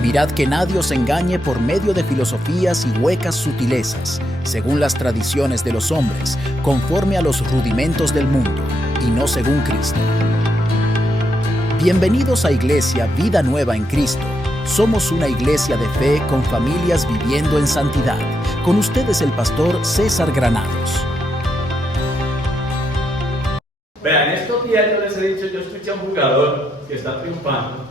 Mirad que nadie os engañe por medio de filosofías y huecas sutilezas, según las tradiciones de los hombres, conforme a los rudimentos del mundo, y no según Cristo. Bienvenidos a Iglesia Vida Nueva en Cristo. Somos una iglesia de fe con familias viviendo en santidad. Con ustedes el pastor César Granados. Vean, estos días yo les he dicho, yo escuché a un jugador que está triunfando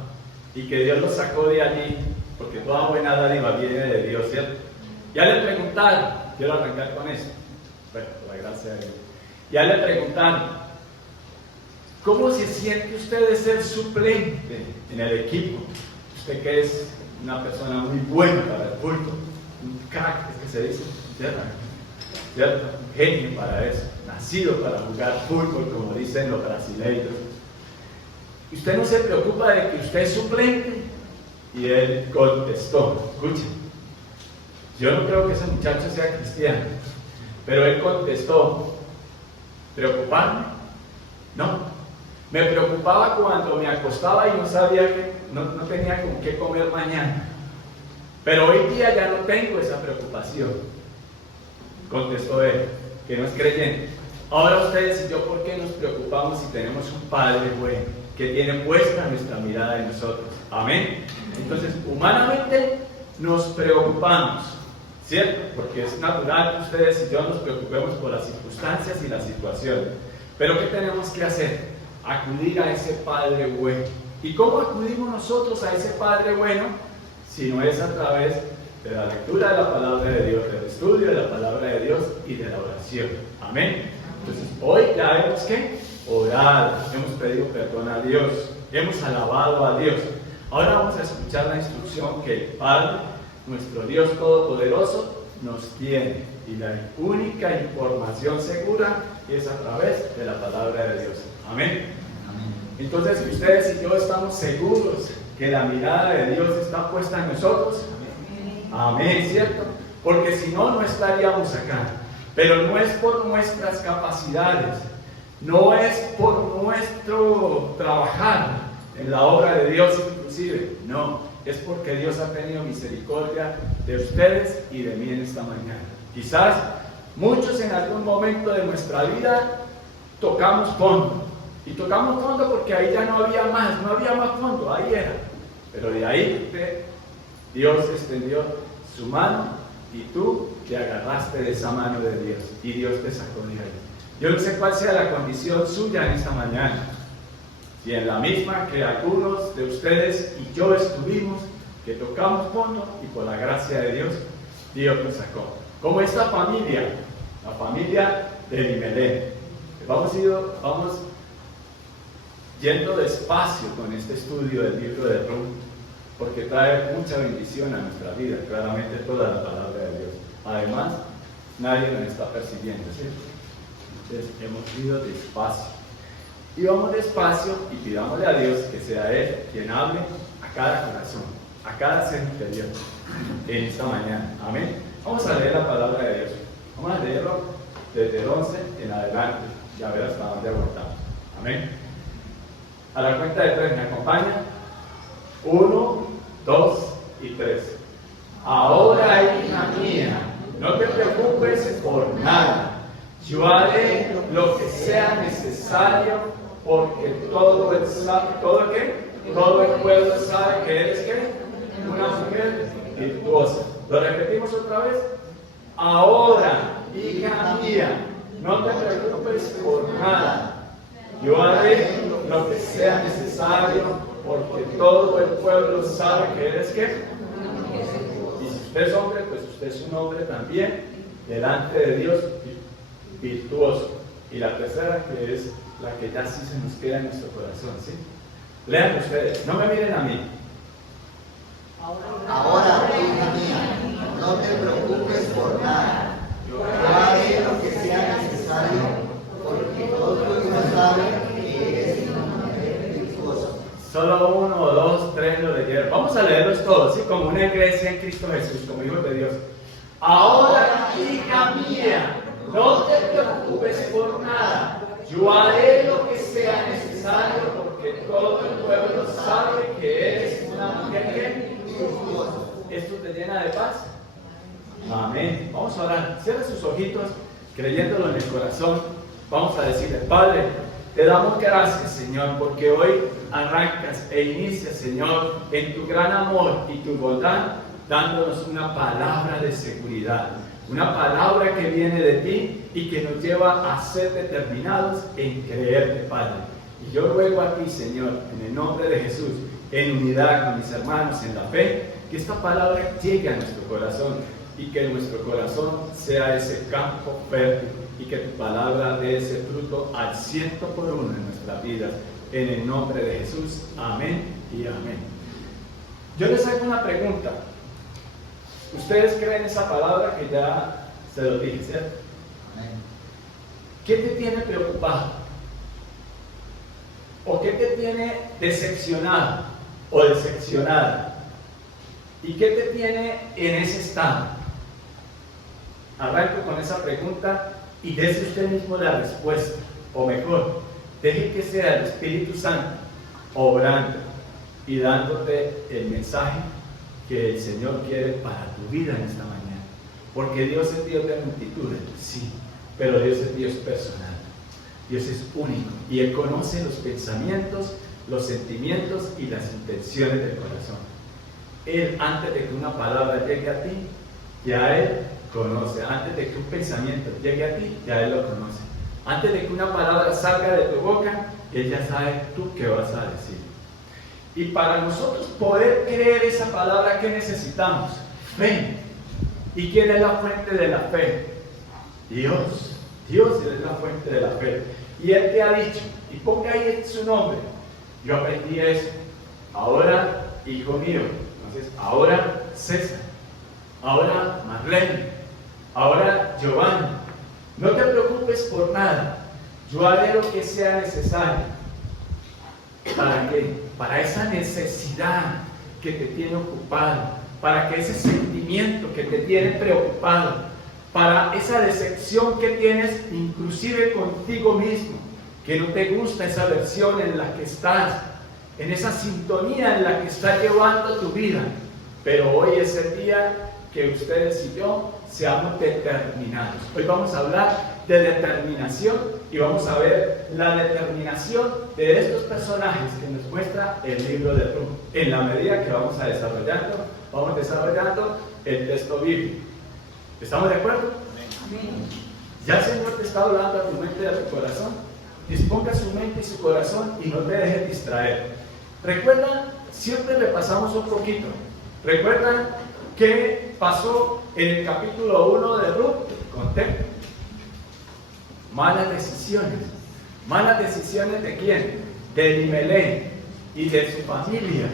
y que Dios lo sacó de allí, porque toda buena dádiva viene de Dios, ¿cierto? Ya le preguntaron, quiero arrancar con eso, bueno, por la gracia de Dios. Ya le preguntaron, ¿cómo se siente usted de ser suplente en el equipo? Usted que es una persona muy buena para el fútbol, un crack, es que se dice, ¿cierto? Un genio para eso, nacido para jugar fútbol, como dicen los brasileños. ¿Y usted no se preocupa de que usted es suplente? Y él contestó, escuchen, yo no creo que ese muchacho sea cristiano, pero él contestó, ¿preocuparme? No, me preocupaba cuando me acostaba y no sabía que no tenía con qué comer mañana, pero hoy día ya no tengo esa preocupación. Contestó él, que no es creyente. Ahora ustedes y yo, ¿por qué nos preocupamos si tenemos un Padre bueno, que tiene puesta nuestra mirada en nosotros? Amén. Entonces, humanamente nos preocupamos, ¿cierto? Porque es natural que ustedes y yo nos preocupemos por las circunstancias y las situaciones. Pero ¿qué tenemos que hacer? Acudir a ese Padre bueno. ¿Y cómo acudimos nosotros a ese Padre bueno? Si no es a través de la lectura de la palabra de Dios, del estudio de la palabra de Dios y de la oración. Amén. Entonces, hoy ya hemos ¿qué? Orado, hemos pedido perdón a Dios, hemos alabado a Dios. Ahora vamos a escuchar la instrucción que el Padre, nuestro Dios Todopoderoso, nos tiene. Y la única información segura es a través de la palabra de Dios. Amén. Entonces, ustedes y yo estamos seguros que la mirada de Dios está puesta en nosotros. Amén, ¿cierto? Porque si no, no estaríamos acá. Pero no es por nuestras capacidades, no es por nuestro trabajar en la obra de Dios inclusive, no, es porque Dios ha tenido misericordia de ustedes y de mí en esta mañana. Quizás muchos en algún momento de nuestra vida tocamos fondo, y tocamos fondo porque ahí ya no había más fondo, ahí era. Pero de ahí Dios extendió su mano y tú te agarraste de esa mano de Dios y Dios te sacó de ahí. Yo no sé cuál sea la condición suya en esta mañana, si en la misma que algunos de ustedes y yo estuvimos, que tocamos fondo y por la gracia de Dios, Dios nos sacó. Como esta familia, la familia de Elimelech. Vamos yendo despacio con este estudio del libro de Ruth, porque trae mucha bendición a nuestra vida, claramente toda la palabra de Dios. Además, nadie nos está persiguiendo, ¿cierto? Entonces, hemos ido despacio. Y vamos despacio y pidámosle a Dios que sea Él quien hable a cada corazón, a cada ser interior en esta mañana. Amén. Vamos a leer la palabra de Dios. Vamos a leerlo desde el 11 en adelante y a ver hasta dónde aguantamos. Amén. A la cuenta de 3, ¿me acompaña? 1, 2 y 3. Ahora, hija mía, no te preocupes por nada. Yo haré lo que sea necesario, porque todo el pueblo sabe que eres ¿qué? Una mujer virtuosa. ¿Lo repetimos otra vez? Ahora, hija mía, no te preocupes por nada. Yo haré lo que sea necesario, porque todo el pueblo sabe que eres ¿qué? Y si usted es hombre, pues usted es un hombre también, delante de Dios, virtuoso. Y la tercera, que es la que ya sí se nos queda en nuestro corazón, ¿sí? Lean ustedes, no me miren a mí. Ahora, hija mía, no te preocupes por nada. Yo haré lo que sea necesario, porque todo el pueblo sabe que eres una mujer virtuosa. Solo 1 o 2, 3 lo leyeron. Vamos a leerlos todos, ¿sí? Como una iglesia en Cristo Jesús, como hijos de Dios. Ahora, hija mía, no te preocupes por nada. Yo haré lo que sea necesario, porque todo el pueblo sabe que eres una mujer virtuosa. ¿Esto te llena de paz? Amén. Vamos a orar. Cierra sus ojitos, creyéndolo en el corazón. Vamos a decirle: Padre, te damos gracias, Señor, porque hoy arrancas e inicias, Señor, en tu gran amor y tu bondad, dándonos una palabra de seguridad, una palabra que viene de ti y que nos lleva a ser determinados en creerte, Padre. Y yo ruego a ti, Señor, en el nombre de Jesús, en unidad con mis hermanos en la fe, que esta palabra llegue a nuestro corazón y que nuestro corazón sea ese campo fértil y que tu palabra dé ese fruto al 100 por 1 en nuestras vidas. En el nombre de Jesús, amén y amén. Yo les hago una pregunta. ¿Ustedes creen esa palabra que ya se lo dije, cierto? Amén. ¿Qué te tiene preocupado? ¿O qué te tiene decepcionado o decepcionada? ¿Y qué te tiene en ese estado? Arranco con esa pregunta y dése usted mismo la respuesta. O mejor, deje que sea el Espíritu Santo obrando y dándote el mensaje que el Señor quiere para tu vida en esta mañana. Porque Dios es Dios de multitudes, sí, pero Dios es Dios personal. Dios es único y Él conoce los pensamientos, los sentimientos y las intenciones del corazón. Él, antes de que una palabra llegue a ti, ya Él conoce. Antes de que un pensamiento llegue a ti, ya Él lo conoce. Antes de que una palabra salga de tu boca, Él ya sabe tú qué vas a decir. Y para nosotros poder creer esa palabra, ¿qué necesitamos? Fe. ¿Y quién es la fuente de la fe? Dios. Dios es la fuente de la fe. Y Él te ha dicho, y ponga ahí su nombre: yo aprendí eso. Ahora, hijo mío. Entonces, ahora César. Ahora Marlene. Ahora Giovanni. No te preocupes por nada. Yo haré lo que sea necesario. ¿Para qué? Para esa necesidad que te tiene ocupado, para que ese sentimiento que te tiene preocupado, para esa decepción que tienes inclusive contigo mismo, que no te gusta esa versión en la que estás, en esa sintonía en la que estás llevando tu vida. Pero hoy es el día que ustedes y yo seamos determinados. Hoy vamos a hablar de determinación y vamos a ver la determinación de estos personajes que nos muestra el libro de Ruth. En la medida que vamos desarrollando el texto bíblico. ¿Estamos de acuerdo? Amén. Ya el Señor te está hablando a tu mente y a tu corazón. Disponga su mente y su corazón y no te dejes distraer. ¿Recuerdan? Siempre repasamos un poquito. ¿Recuerdan qué pasó en el capítulo 1 de Ruth? Contexto. Malas decisiones. ¿Malas decisiones de quién? De Elimelech y de su familia.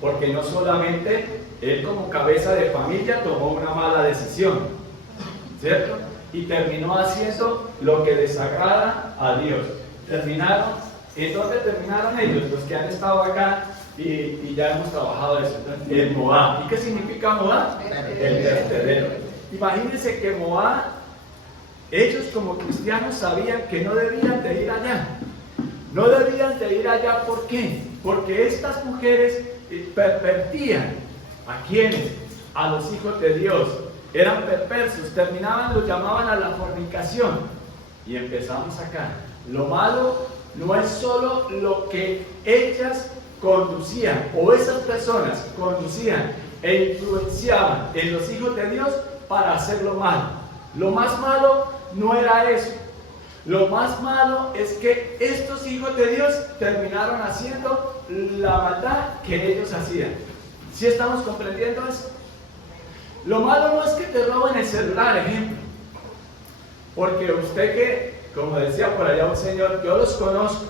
Porque no solamente él como cabeza de familia tomó una mala decisión, ¿cierto? Y terminó haciendo lo que desagrada a Dios. ¿En dónde terminaron ellos? Los que han estado acá y ya hemos trabajado eso. En Moab. ¿Y qué significa Moab? El vertedero. Imagínense que Moab, ellos como cristianos sabían que no debían de ir allá. No debían de ir allá, ¿por qué? Porque estas mujeres pervertían ¿a quiénes? A los hijos de Dios. Eran perversos, lo llamaban a la fornicación. Y empezamos acá. Lo malo no es solo lo que ellas conducían, o esas personas conducían e influenciaban en los hijos de Dios para hacer lo malo. Lo más malo no era eso. Lo más malo es que estos hijos de Dios terminaron haciendo la maldad que ellos hacían. ¿Sí estamos comprendiendo eso? Lo malo no es que te roben el celular, ejemplo. Porque usted que, como decía por allá un señor, yo los conozco.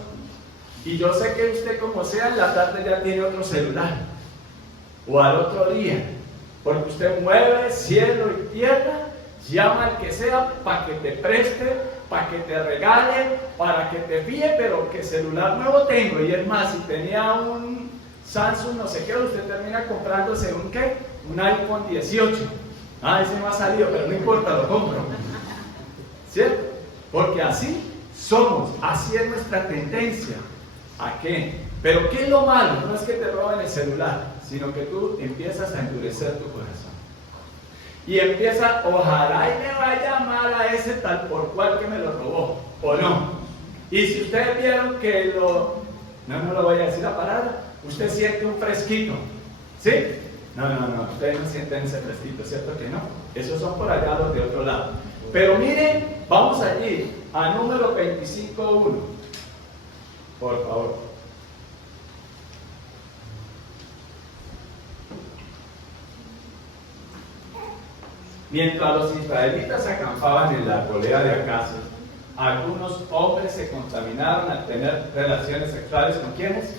Y yo sé que usted, como sea, en la tarde ya tiene otro celular. O al otro día. Porque usted mueve cielo y tierra, llama al que sea para que te preste, para que te regale, para que te fíe, pero que celular nuevo tengo. Y es más, si tenía un Samsung, no sé qué, usted termina comprándose un ¿qué? Un iPhone 18. Ese no ha salido, pero no importa, lo compro. ¿Cierto? Porque así somos, así es nuestra tendencia. ¿A qué? Pero ¿qué es lo malo? No es que te roben el celular, sino que tú empiezas a endurecer tu corazón. Y empieza, ojalá y me vaya mal a ese tal por cual que me lo robó, o no. Y si ustedes vieron que no lo voy a decir la palabra, usted siente un fresquito, ¿sí? No, ustedes no sienten ese fresquito, ¿cierto que no? Esos son por allá los de otro lado. Pero miren, vamos allí, a número 25.1, por favor. Mientras los israelitas acampaban en la arboleda de acacias, algunos hombres se contaminaron al tener relaciones sexuales ¿con quiénes?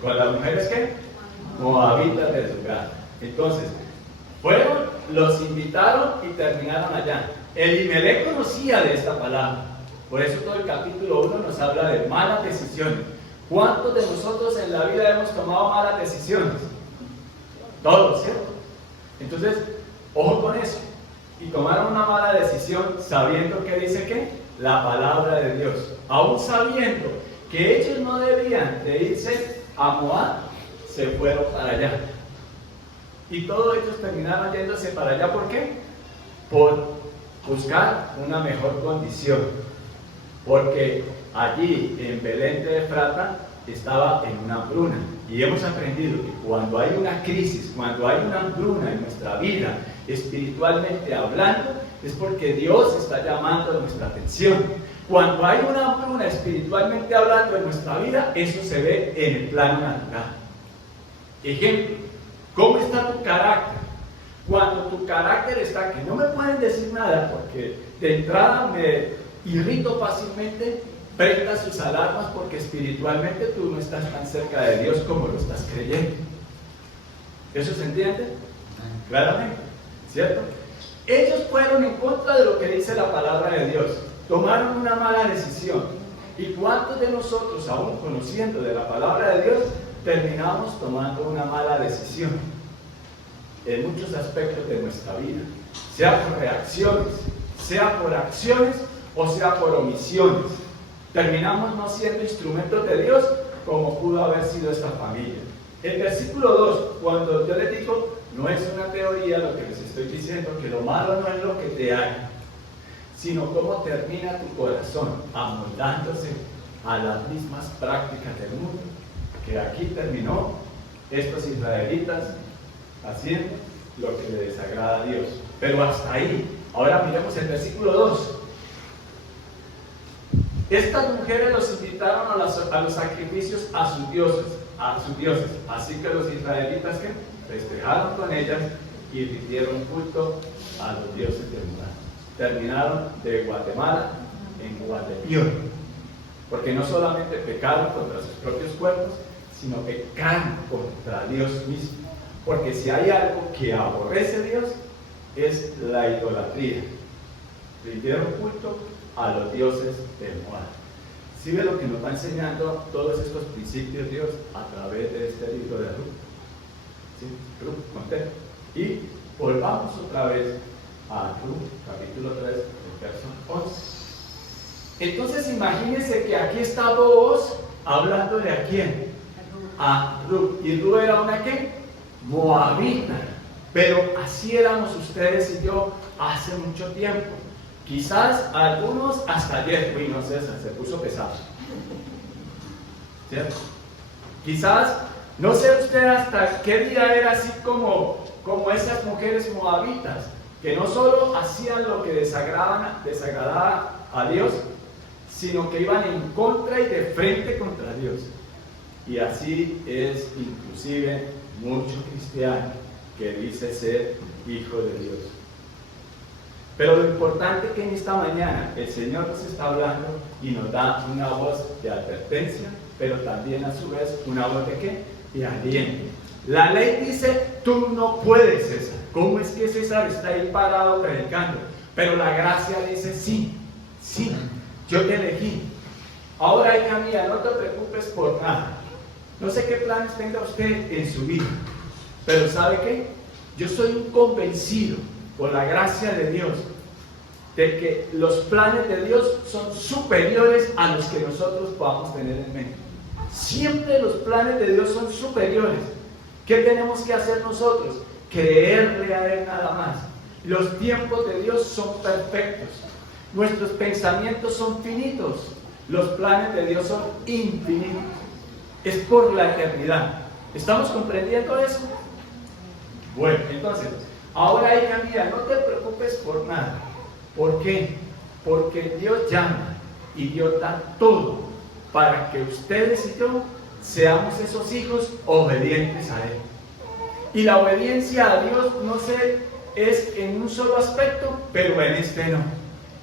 ¿Con las mujeres qué? Moabitas del lugar. Entonces, los invitaron y terminaron allá. Elimelech conocía de esta palabra. Por eso todo el capítulo 1 nos habla de malas decisiones. ¿Cuántos de nosotros en la vida hemos tomado malas decisiones? Todos, ¿cierto? Entonces, ojo con eso. Y tomaron una mala decisión sabiendo que dice ¿qué? La palabra de Dios. Aún sabiendo que ellos no debían de irse a Moab, se fueron para allá. Y todos ellos terminaron yéndose para allá. ¿Por qué? Por buscar una mejor condición. Porque allí en Belén de Efrata estaba en una hambruna. Y hemos aprendido que cuando hay una crisis, cuando hay una hambruna en nuestra vida, espiritualmente hablando, es porque Dios está llamando nuestra atención. Cuando hay una hambruna espiritualmente hablando en nuestra vida, eso se ve en el plano natural. Ejemplo, ¿cómo está tu carácter? Cuando tu carácter está que no me pueden decir nada porque de entrada me irrito fácilmente, prenda sus alarmas porque espiritualmente tú no estás tan cerca de Dios como lo estás creyendo. ¿Eso se entiende? Claramente, ¿cierto? Ellos fueron en contra de lo que dice la palabra de Dios, tomaron una mala decisión. ¿Y cuántos de nosotros, aún conociendo de la palabra de Dios, terminamos tomando una mala decisión? En muchos aspectos de nuestra vida, sea por reacciones, sea por acciones o sea por omisiones. Terminamos no siendo instrumentos de Dios como pudo haber sido esta familia. El versículo 2, cuando yo les digo, no es una teoría lo que les estoy diciendo, que lo malo no es lo que te hay, sino cómo termina tu corazón amoldándose a las mismas prácticas del mundo, que aquí terminó estos israelitas haciendo lo que le desagrada a Dios. Pero hasta ahí. Ahora miremos el versículo 2. Estas mujeres los invitaron a los sacrificios a sus dioses. Así que los israelitas que festejaron con ellas y rindieron culto a los dioses del lugar. Terminaron de Guatemala en Guatepeor. Porque no solamente pecaron contra sus propios cuerpos, sino pecaron contra Dios mismo. Porque si hay algo que aborrece a Dios, es la idolatría. Rindieron culto a los dioses de Moab. ¿Sí ve lo que nos va enseñando todos estos principios Dios a través de este libro de Ruth? ¿Sí? Ruth, conté. Y volvamos otra vez a Ruth, capítulo 3, verso 11. Entonces imagínense que aquí está Booz hablando de a quién, a Ruth. Y Ruth era una ¿qué? Moabita. Pero así éramos ustedes y yo hace mucho tiempo. Quizás algunos hasta ayer, no sé, se puso pesado. ¿Cierto? Quizás, no sé usted hasta qué día era así como esas mujeres moabitas, que no solo hacían lo que desagradaba a Dios, sino que iban en contra y de frente contra Dios. Y así es inclusive mucho cristiano que dice ser hijo de Dios. Pero lo importante es que en esta mañana el Señor nos está hablando y nos da una voz de advertencia, pero también a su vez una voz de ¿qué? De aliento. La ley dice, tú no puedes, César. ¿Cómo es que César está ahí parado predicando? Pero la gracia dice, sí, yo te elegí. Ahora, hija mía, no te preocupes por nada. No sé qué planes tenga usted en su vida, pero ¿sabe qué? Yo soy un convencido, por la gracia de Dios, de que los planes de Dios son superiores a los que nosotros podamos tener en mente. Siempre los planes de Dios son superiores. ¿Qué tenemos que hacer nosotros? Creerle a Él nada más. Los tiempos de Dios son perfectos. Nuestros pensamientos son finitos. Los planes de Dios son infinitos. Es por la eternidad. ¿Estamos comprendiendo eso? Bueno, entonces, ahora hija mía, no te preocupes por nada. ¿Por qué? Porque Dios llama y Dios da todo para que ustedes y yo seamos esos hijos obedientes a Él. Y la obediencia a Dios no es en un solo aspecto, pero en este no.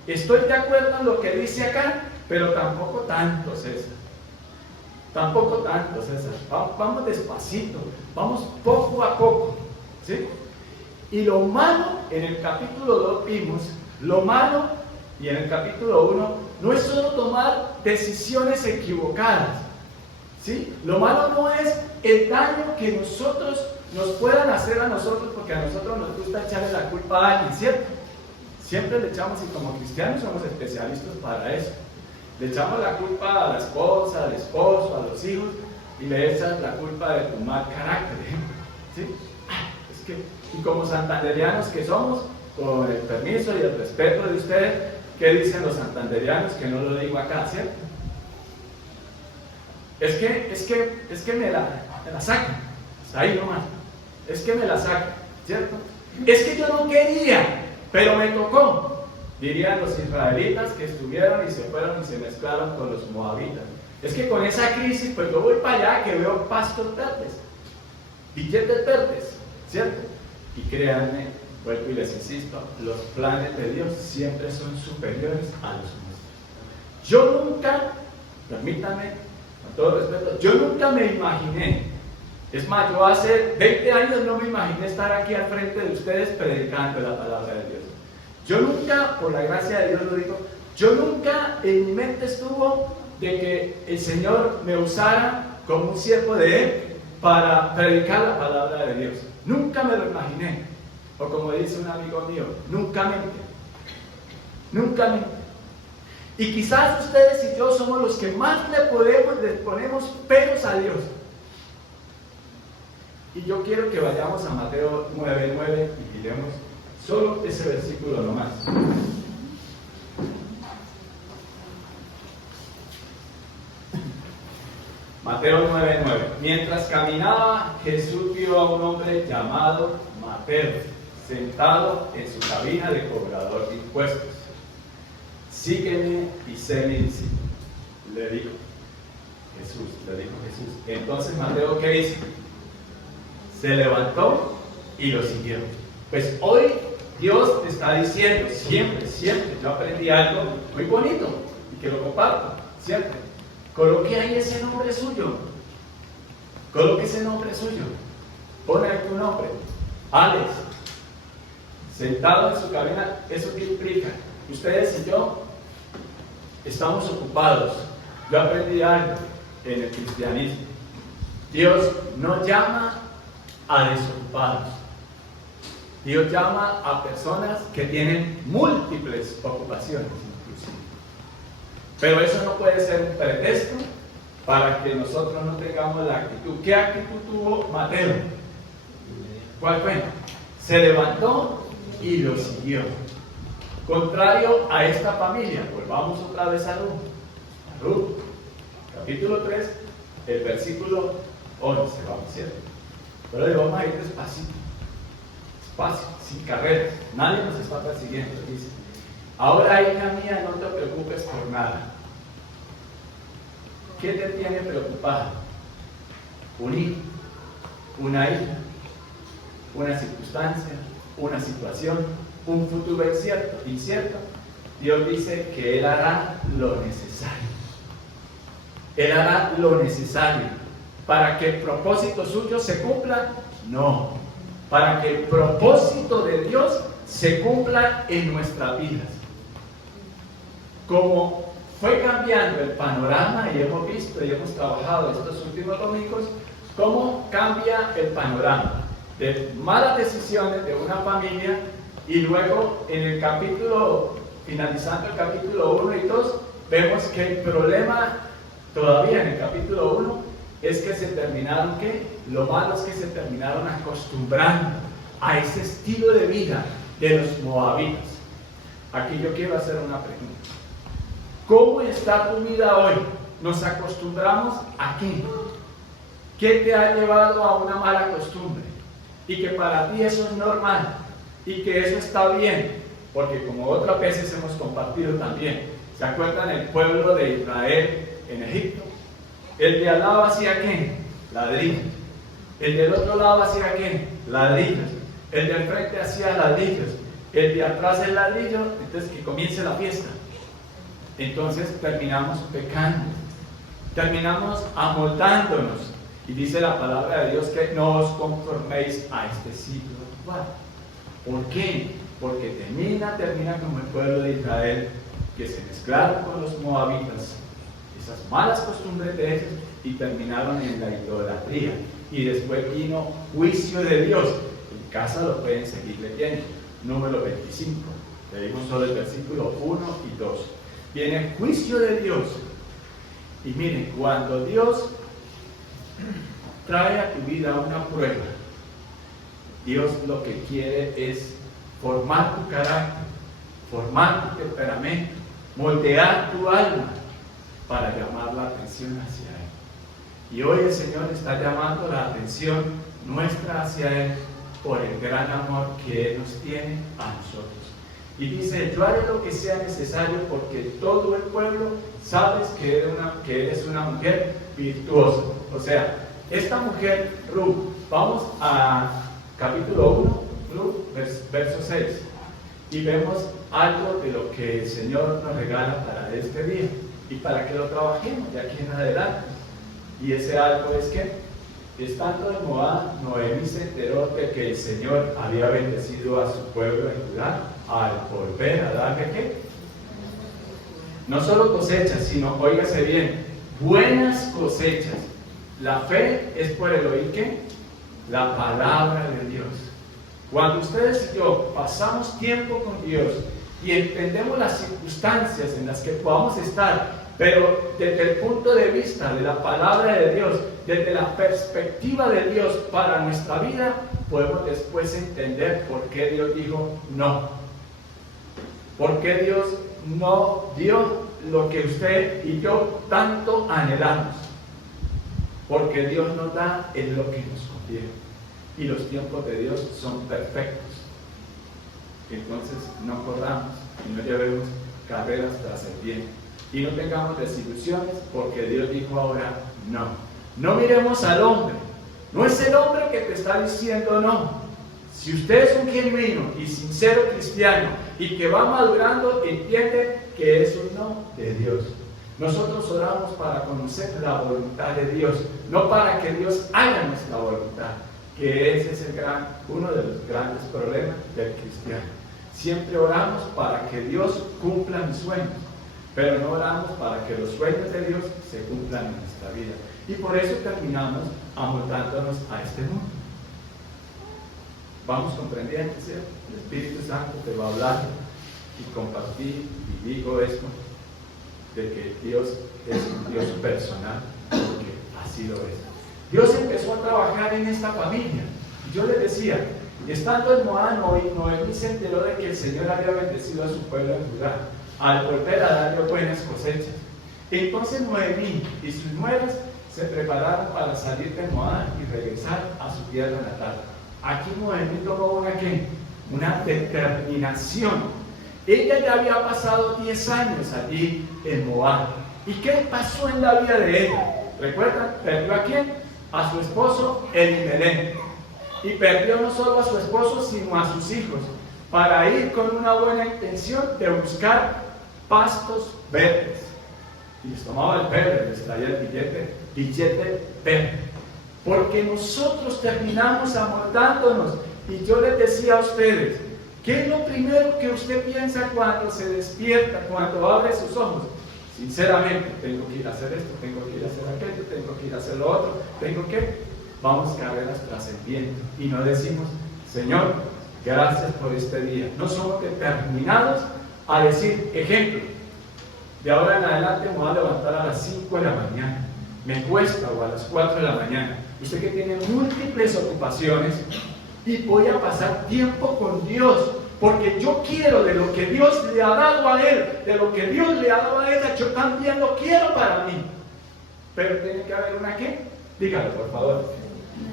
Estoy de acuerdo en lo que dice acá, pero tampoco tanto, César. Tampoco tanto, César. Vamos despacito, vamos poco a poco, ¿sí? Y lo malo, en el capítulo 2 vimos, lo malo, y en el capítulo 1, no es solo tomar decisiones equivocadas, ¿sí? Lo malo no es el daño que nosotros nos puedan hacer a nosotros, porque a nosotros nos gusta echarle la culpa a alguien, ¿cierto? Siempre le echamos, y como cristianos somos especialistas para eso. Le echamos la culpa a la esposa, al esposo, a los hijos, y le echas la culpa de tu mal carácter, ¿sí? Es que, y como santanderianos que somos, con el permiso y el respeto de ustedes, ¿qué dicen los santanderianos? Que no lo digo acá, ¿cierto? Es que me la sacan, ahí nomás. Es que me la sacan, ¿cierto? Es que yo no quería, pero me tocó. Dirían los israelitas que estuvieron y se fueron y se mezclaron con los moabitas. Es que con esa crisis, pues yo voy para allá que veo pastos verdes, billetes verdes, ¿cierto? Y créanme, vuelvo y les insisto, los planes de Dios siempre son superiores a los nuestros. Yo nunca, permítanme, con todo respeto, yo nunca me imaginé, es más, yo hace 20 años no me imaginé estar aquí al frente de ustedes predicando la palabra de Dios. Yo nunca, por la gracia de Dios lo digo, yo nunca en mi mente estuvo de que el Señor me usara como un siervo de Él para predicar la palabra de Dios. Nunca me lo imaginé. O como dice un amigo mío, nunca mente. Nunca mente. Y quizás ustedes y yo somos los que más le ponemos peros a Dios. Y yo quiero que vayamos a Mateo 9:9 y miremos solo ese versículo nomás. Mateo 9:9. Mientras caminaba, Jesús vio a un hombre llamado Mateo, sentado en su cabina de cobrador de impuestos. Sígueme y sé mi discípulo, le dijo Jesús. Entonces Mateo, ¿qué hizo? Se levantó y lo siguió. Pues hoy Dios te está diciendo, siempre, yo aprendí algo muy bonito y que lo comparto, ¿cierto? Coloque ahí ese nombre suyo. Coloque ese nombre suyo. Pone ahí tu nombre. Alex. Sentado en su cabina, ¿eso qué implica? Ustedes y yo estamos ocupados. Yo aprendí algo en el cristianismo. Dios no llama a desocupados. Dios llama a personas que tienen múltiples ocupaciones, inclusive. Pero eso no puede ser un pretexto para que nosotros no tengamos la actitud. ¿Qué actitud tuvo Mateo? ¿Cuál fue? Se levantó y lo siguió. Contrario a esta familia, volvamos otra vez a Ruth, capítulo 3, el versículo 11, vamos, ¿cierto? Pero le vamos a ir despacito, sin carreras, nadie nos está persiguiendo, dice. Ahora, hija mía, no te preocupes por nada. ¿Qué te tiene preocupada? Un hijo, una hija, una circunstancia, una situación, un futuro incierto. Dios dice que Él hará lo necesario. Él hará lo necesario. ¿Para que el propósito suyo se cumpla? No. Para que el propósito de Dios se cumpla en nuestras vidas. Como fue cambiando el panorama y hemos visto y hemos trabajado estos últimos domingos, cómo cambia el panorama de malas decisiones de una familia y luego en el capítulo, finalizando el capítulo 1 y 2, vemos que el problema todavía en el capítulo 1, es que se terminaron, ¿qué? Lo malo es que se terminaron acostumbrando a ese estilo de vida de los moabitas. Aquí yo quiero hacer una pregunta. ¿Cómo está tu vida hoy? ¿Nos acostumbramos a qué? ¿Qué te ha llevado a una mala costumbre? Y que para ti eso es normal y que eso está bien, porque como otras veces hemos compartido también, ¿se acuerdan el pueblo de Israel en Egipto? El de al lado hacía ¿qué? Ladrillos. El del otro lado hacía ¿qué? Ladrillos. El del frente hacía ladrillos. El de atrás el ladrillo, entonces que comience la fiesta. Entonces terminamos pecando, terminamos amoldándonos. Y dice la palabra de Dios que no os conforméis a este siglo actual. ¿Por qué? Porque termina como el pueblo de Israel, que se mezclaron con los moabitas, esas malas costumbres de ellos, y terminaron en la idolatría. Y después vino juicio de Dios. En casa lo pueden seguir leyendo. Número 25. Leímos solo el versículo 1 y 2. Viene juicio de Dios. Y miren, cuando Dios trae a tu vida una prueba, Dios lo que quiere es formar tu carácter, formar tu temperamento, moldear tu alma para llamar la atención hacia Él. Y hoy el Señor está llamando la atención nuestra hacia Él por el gran amor que Él nos tiene a nosotros. Y dice, yo haré lo que sea necesario porque todo el pueblo sabes que eres una mujer virtuosa. O sea, esta mujer, Ruth, vamos a capítulo 1, Ruth, verso 6, y vemos algo de lo que el Señor nos regala para este día y para que lo trabajemos de aquí en adelante. Y ese algo es que, estando en Moab, Noemí se enteró de que el Señor había bendecido a su pueblo en Judá al volver a darle ¿qué? No solo cosechas, sino, óigase bien, buenas cosechas. La fe es por el oír ¿qué? La palabra de Dios. Cuando ustedes y yo pasamos tiempo con Dios y entendemos las circunstancias en las que podamos estar, pero desde el punto de vista de la palabra de Dios, desde la perspectiva de Dios para nuestra vida, podemos después entender por qué Dios dijo no. ¿Por qué Dios no dio lo que usted y yo tanto anhelamos? Porque Dios nos da en lo que nos conviene. Y los tiempos de Dios son perfectos. Entonces no corramos y no llevemos carreras tras el viento. Y no tengamos desilusiones porque Dios dijo ahora no. No miremos al hombre. No es el hombre que te está diciendo no. Si usted es un genuino y sincero cristiano y que va madurando, entiende que es un no de Dios. Nosotros oramos para conocer la voluntad de Dios, no para que Dios haga nuestra voluntad, que ese es uno de los grandes problemas del cristiano. Siempre oramos para que Dios cumpla mis sueños, pero no oramos para que los sueños de Dios se cumplan en nuestra vida. Y por eso terminamos amoldándonos a este mundo. Vamos comprendiendo, ¿cierto? El Espíritu Santo te va a hablar y compartir, y digo esto, de que Dios es un Dios personal, porque así lo es. Dios empezó a trabajar en esta familia. Y yo les decía, estando en Moab, Noemí se enteró de que el Señor había bendecido a su pueblo en Judá, al volver a darle buenas cosechas. Entonces Noemí y sus nueras se prepararon para salir de Moab y regresar a su tierra natal. Aquí Noemí tomó una determinación. Ella ya había pasado 10 años allí en Moab. ¿Y qué pasó en la vida de ella? ¿Recuerdan? ¿Perdió a quién? A su esposo Elimelech. Y perdió no solo a su esposo, sino a sus hijos, para ir con una buena intención de buscar pastos verdes. Y les tomaba el verde, les traía el billete verde. Porque nosotros terminamos amoldándonos. Y yo les decía a ustedes, ¿qué es lo primero que usted piensa cuando se despierta, cuando abre sus ojos? Sinceramente, tengo que ir a hacer esto, tengo que ir a hacer aquello, tengo que ir a hacer lo otro, vamos carreras tras el viento. Y no decimos, Señor, gracias por este día. No somos determinados a decir, ejemplo, de ahora en adelante me voy a levantar a las 5 de la mañana, me cuesta, o a las 4 de la mañana. Usted que tiene múltiples ocupaciones, y voy a pasar tiempo con Dios, porque yo quiero de lo que Dios le ha dado a él, de lo que Dios le ha dado a ella, yo también lo quiero para mí. Pero tiene que haber una ¿qué? Dígalo, por favor.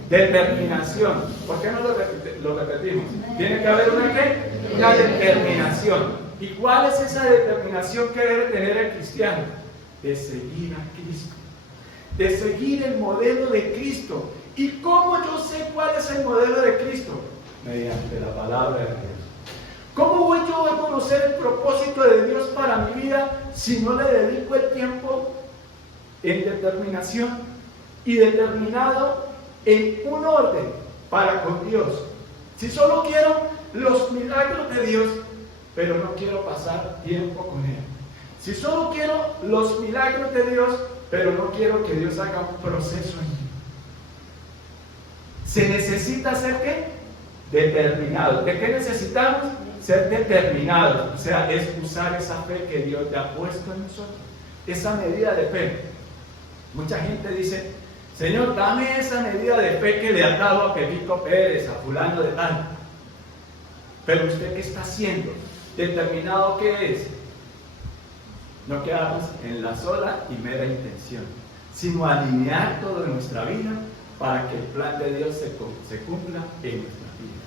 Determinación. ¿Por qué no lo repetimos? Tiene que haber una ¿qué? Una determinación. ¿Y cuál es esa determinación que debe tener el cristiano? De seguir a Cristo, de seguir el modelo de Cristo. ¿Y cómo yo sé cuál es el modelo de Cristo? Mediante la palabra de Dios. ¿Cómo voy yo a conocer el propósito de Dios para mi vida si no le dedico el tiempo en determinación y determinado en un orden para con Dios? Si solo quiero los milagros de Dios, pero no quiero pasar tiempo con Él. Si solo quiero los milagros de Dios, pero no quiero que Dios haga un proceso en mí. Se necesita ser ¿qué? Determinado. ¿De qué necesitamos? Ser determinados. O sea, es usar esa fe que Dios te ha puesto en nosotros. Esa medida de fe. Mucha gente dice, Señor, dame esa medida de fe que le has dado a Pepito Pérez, a fulano de tal. Pero usted, ¿qué está haciendo? ¿Determinado qué es? No quedarnos en la sola y mera intención, sino alinear todo en nuestra vida para que el plan de Dios se cumpla en nuestra vida.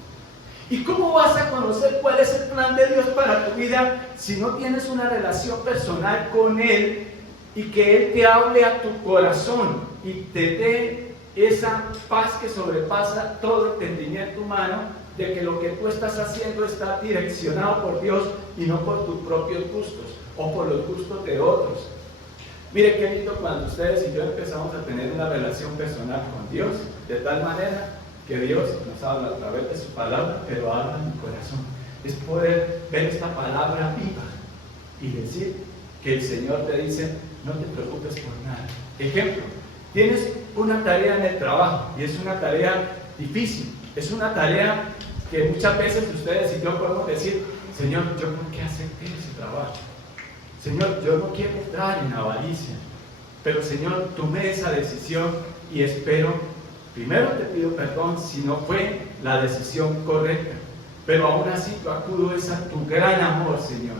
¿Y cómo vas a conocer cuál es el plan de Dios para tu vida si no tienes una relación personal con Él y que Él te hable a tu corazón y te dé esa paz que sobrepasa todo entendimiento humano de que lo que tú estás haciendo está direccionado por Dios y no por tus propios gustos o por los gustos de otros? Mire qué lindo cuando ustedes y yo empezamos a tener una relación personal con Dios, de tal manera que Dios nos habla a través de su palabra, pero habla en mi corazón. Es poder ver esta palabra viva y decir que el Señor te dice, no te preocupes por nada. Ejemplo, tienes una tarea en el trabajo y es una tarea difícil, es una tarea que muchas veces ustedes y yo podemos decir, Señor, yo no quiero hacer ese trabajo. Señor, yo no quiero entrar en avaricia, pero Señor, tomé esa decisión y espero, primero te pido perdón si no fue la decisión correcta, pero aún así yo acudo a tu gran amor, Señor,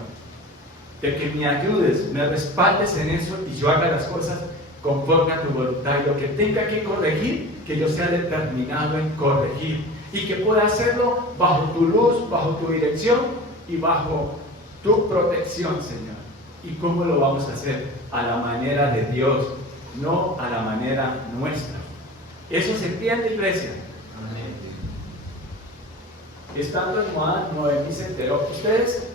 de que me ayudes, me respaldes en eso y yo haga las cosas conforme a tu voluntad, y lo que tenga que corregir, que yo sea determinado en corregir y que pueda hacerlo bajo tu luz, bajo tu dirección y bajo tu protección, Señor. ¿Y cómo lo vamos a hacer? A la manera de Dios, no a la manera nuestra. ¿Eso se entiende, iglesia? Amén. Estando en Moab, Noemí se enteró. Ustedes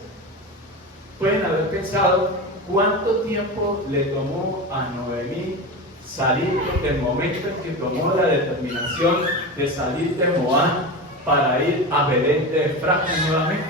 pueden haber pensado cuánto tiempo le tomó a Noemí salir del momento en que tomó la determinación de salir de Moab para ir a Belén de Efrata nuevamente.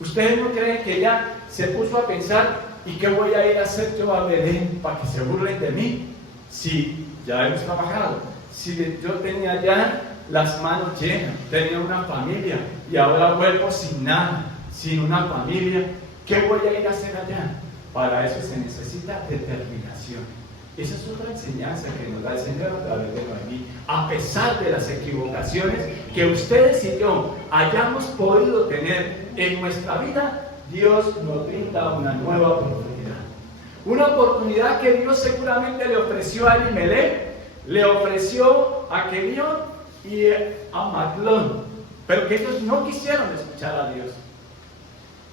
¿Ustedes no creen que ella se puso a pensar, ¿y qué voy a ir a hacer yo a Belén para que se burlen de mí? Si ya hemos trabajado, si yo tenía ya las manos llenas, tenía una familia y ahora vuelvo sin nada, sin una familia, ¿qué voy a ir a hacer allá? Para eso se necesita determinación. Esa es otra enseñanza que nos da el Señor a través de Noemí. A pesar de las equivocaciones que ustedes y yo hayamos podido tener en nuestra vida, Dios nos brinda una nueva oportunidad. Una oportunidad que Dios seguramente le ofreció a Elimelech, le ofreció a Kelión y a Maglón, pero que ellos no quisieron escuchar a Dios.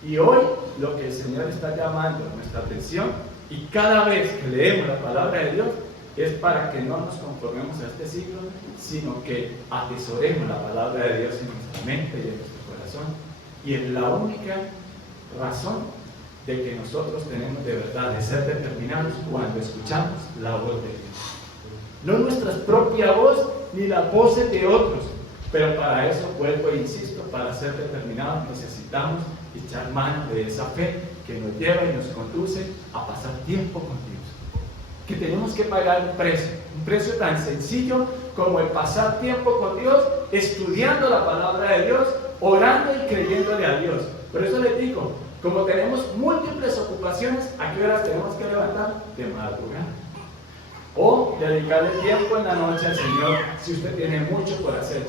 Y hoy lo que el Señor está llamando nuestra atención, y cada vez que leemos la palabra de Dios, es para que no nos conformemos a este siglo, sino que atesoremos la palabra de Dios en nuestra mente y en nuestro corazón. Y es la única razón de que nosotros tenemos de verdad de ser determinados cuando escuchamos la voz de Dios. No nuestra propia voz ni las voces de otros, pero para eso, vuelvo e insisto, para ser determinados necesitamos echar mano de esa fe que nos lleva y nos conduce a pasar tiempo con Dios. Que tenemos que pagar un precio tan sencillo como el pasar tiempo con Dios, estudiando la palabra de Dios, orando y creyéndole a Dios. Por eso les digo, como tenemos múltiples ocupaciones, ¿a qué horas tenemos que levantar? De madrugada. O dedicarle tiempo en la noche al Señor si usted tiene mucho por hacer.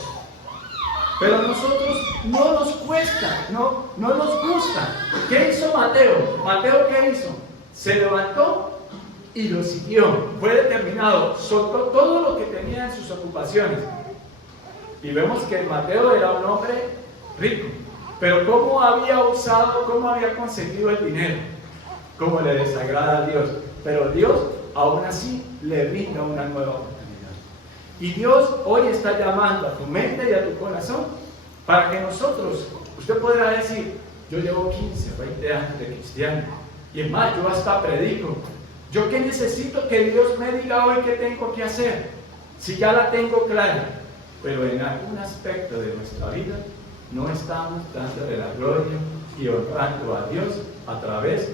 Pero a nosotros no nos cuesta, no nos gusta. ¿Qué hizo Mateo? ¿Mateo qué hizo? Se levantó y lo siguió. Fue determinado, soltó todo lo que tenía en sus ocupaciones. Y vemos que Mateo era un hombre rico. Pero ¿cómo había usado, cómo había conseguido el dinero? ¿Cómo le desagrada a Dios? Pero Dios aún así le brinda una nueva oportunidad. Y Dios hoy está llamando a tu mente y a tu corazón para que nosotros, usted podrá decir, yo llevo 15, 20 años de cristiano, y es más, yo hasta predico. ¿Yo qué necesito que Dios me diga hoy qué tengo que hacer? Si ya la tengo clara, pero en algún aspecto de nuestra vida no estamos dándole la gloria y honrando a Dios a través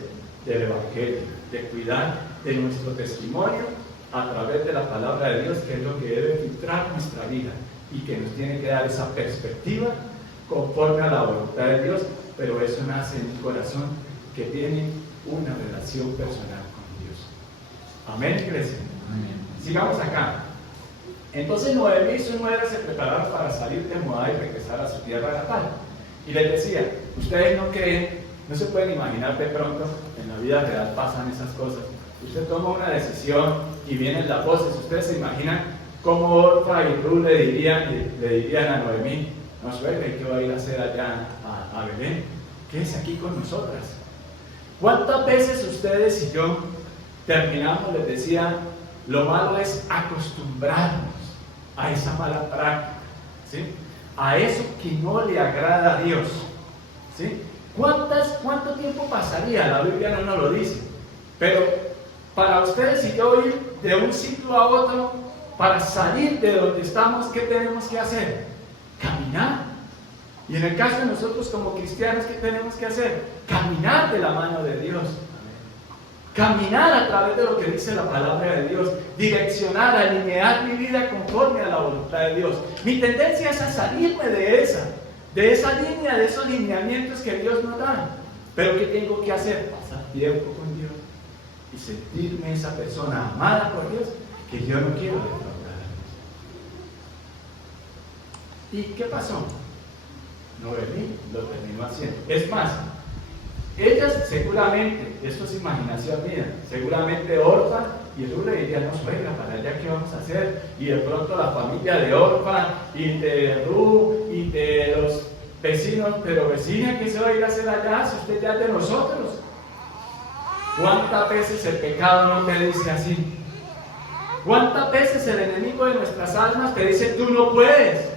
del Evangelio, de cuidar de nuestro testimonio a través de la palabra de Dios, que es lo que debe filtrar nuestra vida y que nos tiene que dar esa perspectiva conforme a la voluntad de Dios, pero eso nace en un corazón que tiene una relación personal con Dios. Amén, iglesia. Amén. Sigamos acá. Entonces Noemí y su nuera se prepararon para salir de Moab y regresar a su tierra natal. Y les decía, ustedes no creen, no se pueden imaginar de pronto, en la vida real pasan esas cosas. Usted toma una decisión y vienen las voces. Ustedes se imaginan cómo Orfa y Ruth le dirían a Noemí, no suegra, ¿qué va a ir a hacer allá a Belén? Quédese aquí con nosotras. ¿Cuántas veces ustedes y yo terminamos, les decía, lo malo es acostumbrarnos a esa mala práctica, ¿sí? A eso que no le agrada a Dios, ¿sí? ¿Cuánto tiempo pasaría? La Biblia no nos lo dice, pero para ustedes y yo ir de un sitio a otro, para salir de donde estamos, ¿qué tenemos que hacer? Caminar. Y en el caso de nosotros como cristianos, ¿qué tenemos que hacer? Caminar de la mano de Dios. Caminar a través de lo que dice la palabra de Dios, direccionar, alinear mi vida conforme a la voluntad de Dios. Mi tendencia es a salirme de esa línea, de esos lineamientos que Dios nos da. Pero ¿qué tengo que hacer? Pasar tiempo con Dios y sentirme esa persona amada por Dios, que yo no quiero defraudar a Dios. ¿Y qué pasó? Noemí lo terminó haciendo. Es más, ellas seguramente, esto es imaginación mía, seguramente Orfa y Ruth le dirían, no suegra, para allá qué vamos a hacer, y de pronto la familia de Orfa y de Ruth y de los vecinos, pero vecina, ¿qué se va a ir a hacer allá si usted ya es de nosotros? ¿Cuántas veces el pecado no te dice así? ¿Cuántas veces el enemigo de nuestras almas te dice, tú no puedes,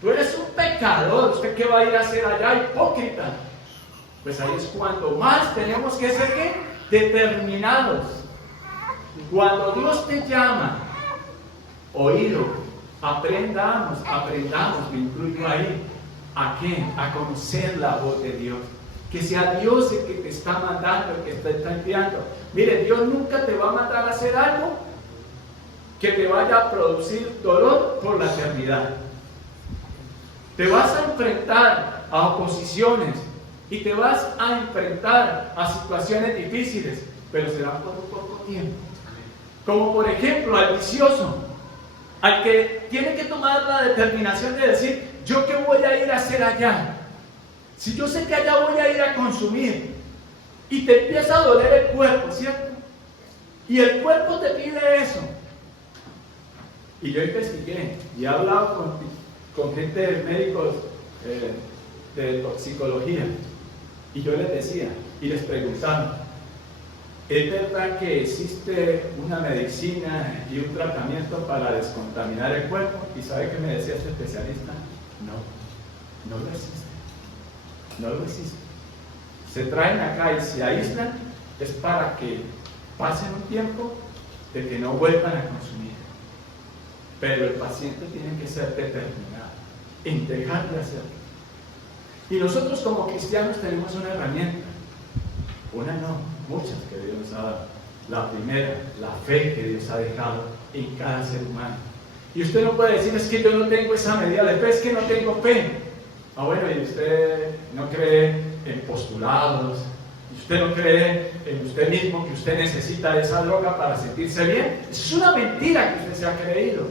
tú eres un pecador, usted qué va a ir a hacer allá, hipócrita? Pues ahí es cuando más tenemos que ser ¿qué? Determinados. Cuando Dios te llama, oído, aprendamos, me incluyo ahí. ¿A qué? A conocer la voz de Dios. Que sea Dios el que te está mandando, el que te está enviando. Mire, Dios nunca te va a mandar a hacer algo que te vaya a producir dolor por la eternidad. Te vas a enfrentar a oposiciones y te vas a enfrentar a situaciones difíciles, pero serán por un poco tiempo. Como por ejemplo al vicioso, al que tiene que tomar la determinación de decir, ¿yo qué voy a ir a hacer allá? Si yo sé que allá voy a ir a consumir, y te empieza a doler el cuerpo, ¿cierto? Y el cuerpo te pide eso. Y yo investigué y he hablado con gente de médicos de toxicología, y yo les decía y les preguntaba, ¿es verdad que existe una medicina y un tratamiento para descontaminar el cuerpo? ¿Y sabe qué me decía este especialista? No lo existe. No lo existe. Se traen acá y se aíslan, es para que pasen un tiempo de que no vuelvan a consumir. Pero el paciente tiene que ser determinado en dejar de hacerlo. Y nosotros como cristianos tenemos una herramienta, una no, muchas que Dios nos ha dado. La primera, la fe que Dios ha dejado en cada ser humano. Y usted no puede decir, es que yo no tengo esa medida de fe, es que no tengo fe. Ah, bueno, y usted no cree en postulados, y usted no cree en usted mismo que usted necesita esa droga para sentirse bien, eso es una mentira que usted se ha creído.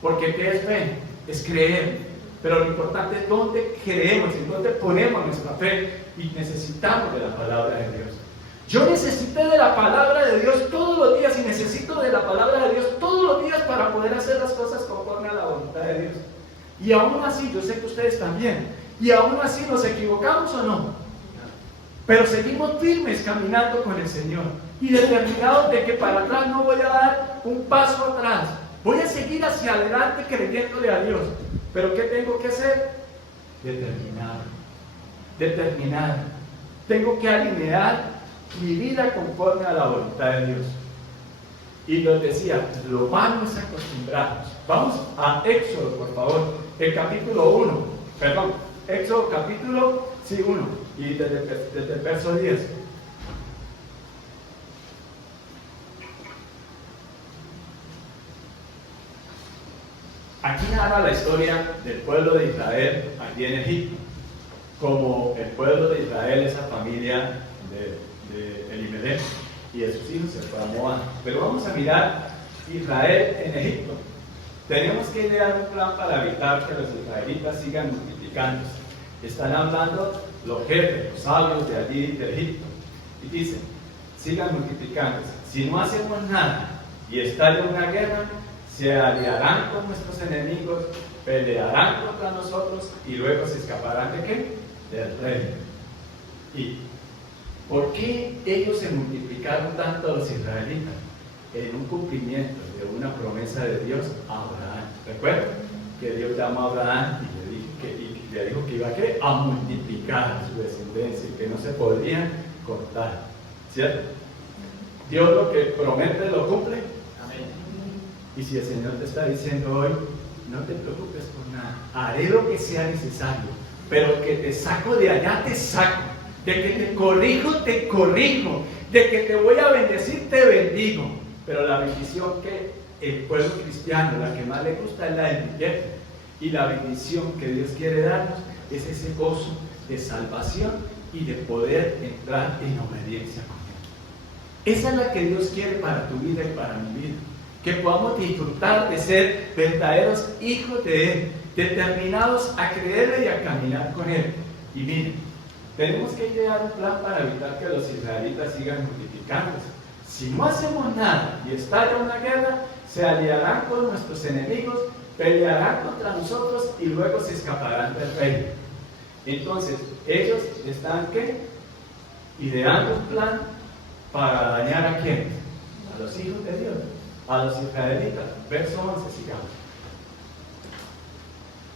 Porque ¿qué es fe? Es creer. Pero lo importante es dónde creemos, en dónde ponemos nuestra fe, y necesitamos de la palabra de Dios. Yo necesité de la palabra de Dios todos los días, y necesito de la palabra de Dios todos los días para poder hacer las cosas conforme a la voluntad de Dios. Y aún así, yo sé que ustedes también, y aún así nos equivocamos o no, pero seguimos firmes caminando con el Señor y determinados de que para atrás no voy a dar un paso atrás, voy a seguir hacia adelante creyéndole a Dios. Pero ¿qué tengo que hacer? Determinado. Tengo que alinear mi vida conforme a la voluntad de Dios. Y nos decía, lo vamos a acostumbrarnos. Vamos a Éxodo, por favor, el capítulo 1, perdón, Éxodo capítulo 1, y desde el verso 10. Aquí narra la historia del pueblo de Israel allí en Egipto. Como el pueblo de Israel, esa familia de Elimelech y de sus hijos se fue a Moab. Pero vamos a mirar Israel en Egipto. Tenemos que idear un plan para evitar que los israelitas sigan multiplicándose. Están hablando los jefes, los sabios de allí de Egipto. Y dicen, sigan multiplicándose. Si no hacemos nada y estalla una guerra, se aliarán con nuestros enemigos, pelearán contra nosotros y luego se escaparán ¿de qué? Del reino. ¿Y por qué ellos se multiplicaron tanto los israelitas? En un cumplimiento de una promesa de Dios a Abraham. ¿Recuerdan? Que Dios llamó a Abraham y le dijo que iba a multiplicar su descendencia y que no se podrían cortar. ¿Cierto? Dios lo que promete lo cumple. Y si el Señor te está diciendo hoy, no te preocupes por nada, haré lo que sea necesario, pero que te saco de allá, te saco, de que te corrijo, de que te voy a bendecir, te bendigo. Pero la bendición que el pueblo cristiano, la que más le gusta, es la del billete. Y la bendición que Dios quiere darnos es ese gozo de salvación y de poder entrar en obediencia con Él. Esa es la que Dios quiere para tu vida y para mi vida. Que podamos disfrutar de ser verdaderos hijos de Él, determinados a creerle y a caminar con Él. Y miren, tenemos que idear un plan para evitar que los israelitas sigan multiplicándose. Si no hacemos nada y estalla una guerra, se aliarán con nuestros enemigos, pelearán contra nosotros y luego se escaparán del reino. Entonces, ellos están ¿qué? Ideando un plan para dañar a quién? A los hijos de Dios. A los israelitas. Verso 11, sigamos.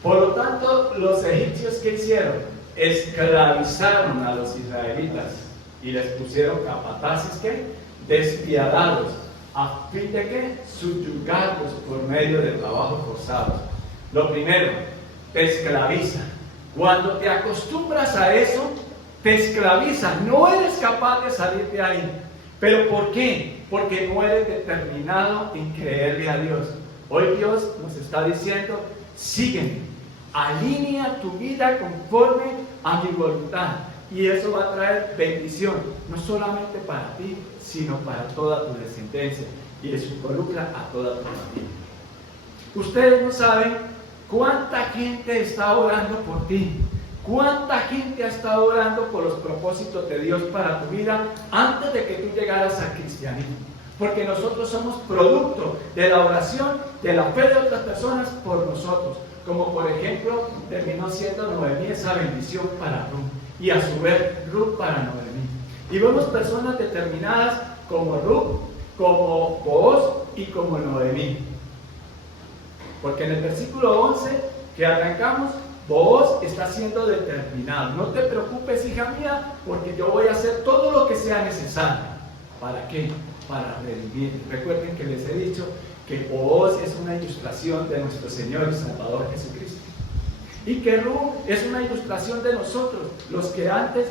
Por lo tanto, los egipcios, ¿qué hicieron? Esclavizaron a los israelitas y les pusieron capataces, ¿qué? Despiadados, a fin de que subyugarlos por medio de trabajos forzados. Lo primero, te esclavizan. Cuando te acostumbras a eso, te esclavizan. No eres capaz de salir de ahí. ¿Pero por qué? Porque no eres determinado en creerle a Dios. Hoy Dios nos está diciendo, sígueme, alinea tu vida conforme a mi voluntad. Y eso va a traer bendición, no solamente para ti, sino para toda tu descendencia. Y eso involucra a toda tu familia. Ustedes no saben cuánta gente está orando por ti. ¿Cuánta gente ha estado orando por los propósitos de Dios para tu vida antes de que tú llegaras al cristianismo? Porque nosotros somos producto de la oración, de la fe de otras personas por nosotros. Como por ejemplo, terminó siendo Noemí esa bendición para Ruth. Y a su vez, Ruth para Noemí. Y vemos personas determinadas como Ruth, como Booz y como Noemí. Porque en el versículo 11 que arrancamos, Booz está siendo determinado. No te preocupes, hija mía, porque yo voy a hacer todo lo que sea necesario. ¿Para qué? Para redimir. Recuerden que les he dicho que Booz es una ilustración de nuestro Señor y Salvador Jesucristo. Y que Ruth es una ilustración de nosotros, los que antes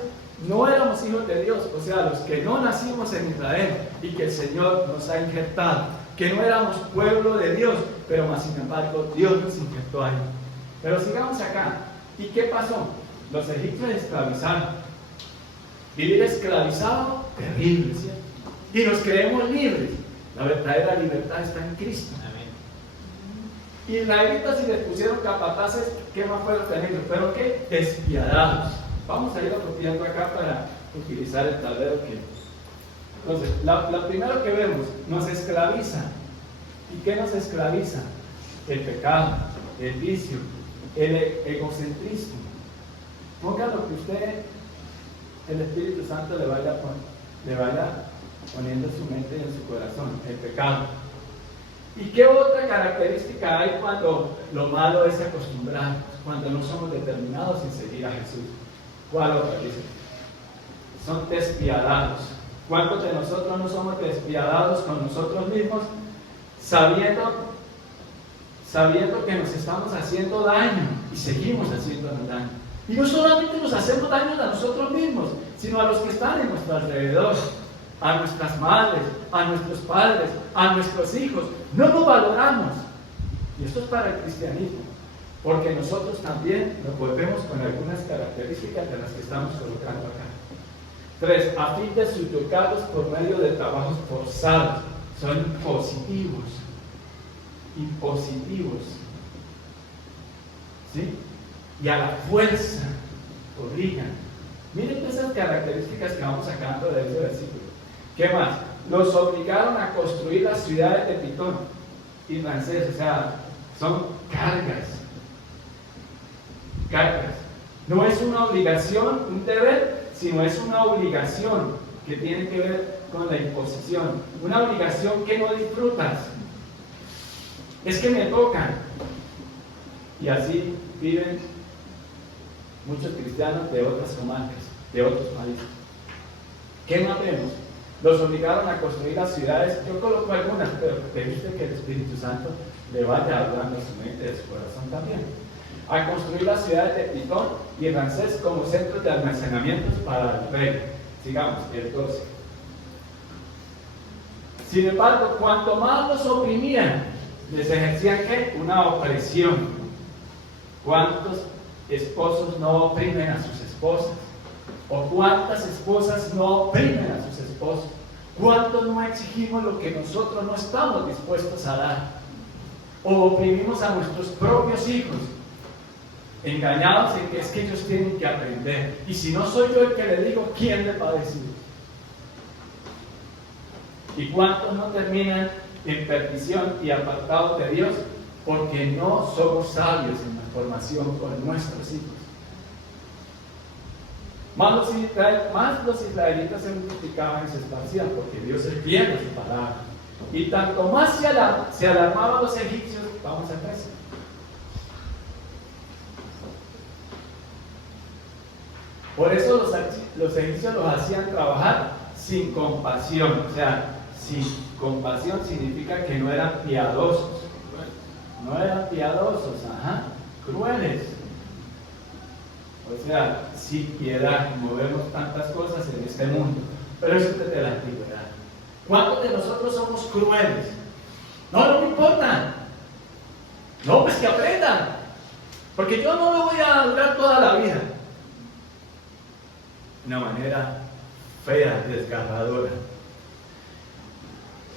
no éramos hijos de Dios, o sea, los que no nacimos en Israel y que el Señor nos ha injertado, que no éramos pueblo de Dios, pero más sin embargo Dios nos injertó ahí. Pero sigamos acá. ¿Y qué pasó? Los egipcios esclavizaron. Vivir esclavizado, terrible, ¿cierto? Y nos creemos libres. La verdadera libertad está en Cristo. Israelitas, si les pusieron capataces, ¿qué más fueron ellos? ¿Pero qué? Despiadados. Vamos a ir apropiando acá para utilizar el tablero que... Entonces, la primero que vemos, nos esclaviza. ¿Y qué nos esclaviza? El pecado, el vicio, el egocentrismo. Ponga lo que usted, el Espíritu Santo le vaya poniendo en su mente y en su corazón, el pecado. ¿Y qué otra característica hay cuando lo malo es acostumbrarnos, cuando no somos determinados en seguir a Jesús? ¿Cuál otra dice? Son despiadados. ¿Cuántos de nosotros no somos despiadados con nosotros mismos, sabiendo que nos estamos haciendo daño y seguimos haciéndonos daño? Y no solamente nos hacemos daño a nosotros mismos, sino a los que están en nuestro alrededor, a nuestras madres, a nuestros padres, a nuestros hijos. No nos valoramos. Y esto es para el cristianismo, porque nosotros también nos volvemos con algunas características de las que estamos colocando acá. 3. A fin de subyugados por medio de trabajos forzados. Son impositivos. Impositivos. ¿Sí? Y a la fuerza obligan. Miren esas características que vamos sacando de ese versículo. ¿Qué más? Los obligaron a construir las ciudades de Pitón y Ramsés. O sea, son cargas. Cargas. No es una obligación, un deber, sino es una obligación que tiene que ver con la imposición. Una obligación que no disfrutas. Es que me tocan. Y así viven muchos cristianos de otras comarcas, de otros países. ¿Qué más vemos? Los obligaron a construir las ciudades. Yo coloco algunas, pero permite que el Espíritu Santo le vaya hablando a su mente y a su corazón también. A construir las ciudades de Pitón y Ramsés como centros de almacenamientos para el rey. Sigamos, el 12. Sin embargo, cuanto más los oprimían, les ejercían ¿qué? Una opresión. ¿Cuántos esposos no oprimen a sus esposas? ¿O cuántas esposas no oprimen a sus esposos? ¿Cuántos no exigimos lo que nosotros no estamos dispuestos a dar? ¿O oprimimos a nuestros propios hijos? Engañados en que es que ellos tienen que aprender. Y si no soy yo el que le digo, ¿quién le va a decir? ¿Y cuántos no terminan en perdición y apartados de Dios? Porque no somos sabios en la formación con nuestros hijos. Más los israelitas se multiplicaban y se esparcían, porque Dios es fiel a su palabra. Y tanto más se alarmaban los egipcios. Vamos a empezar. Por eso los egipcios los hacían trabajar sin compasión. O sea, sin compasión significa que no eran piadosos. No eran piadosos, crueles. O sea, sin piedad, como vemos tantas cosas en este mundo. Pero eso es desde la antigüedad. ¿Cuántos de nosotros somos crueles? No me importa. No, pues que aprendan. Porque yo no me voy a durar toda la vida. Una manera fea, desgarradora.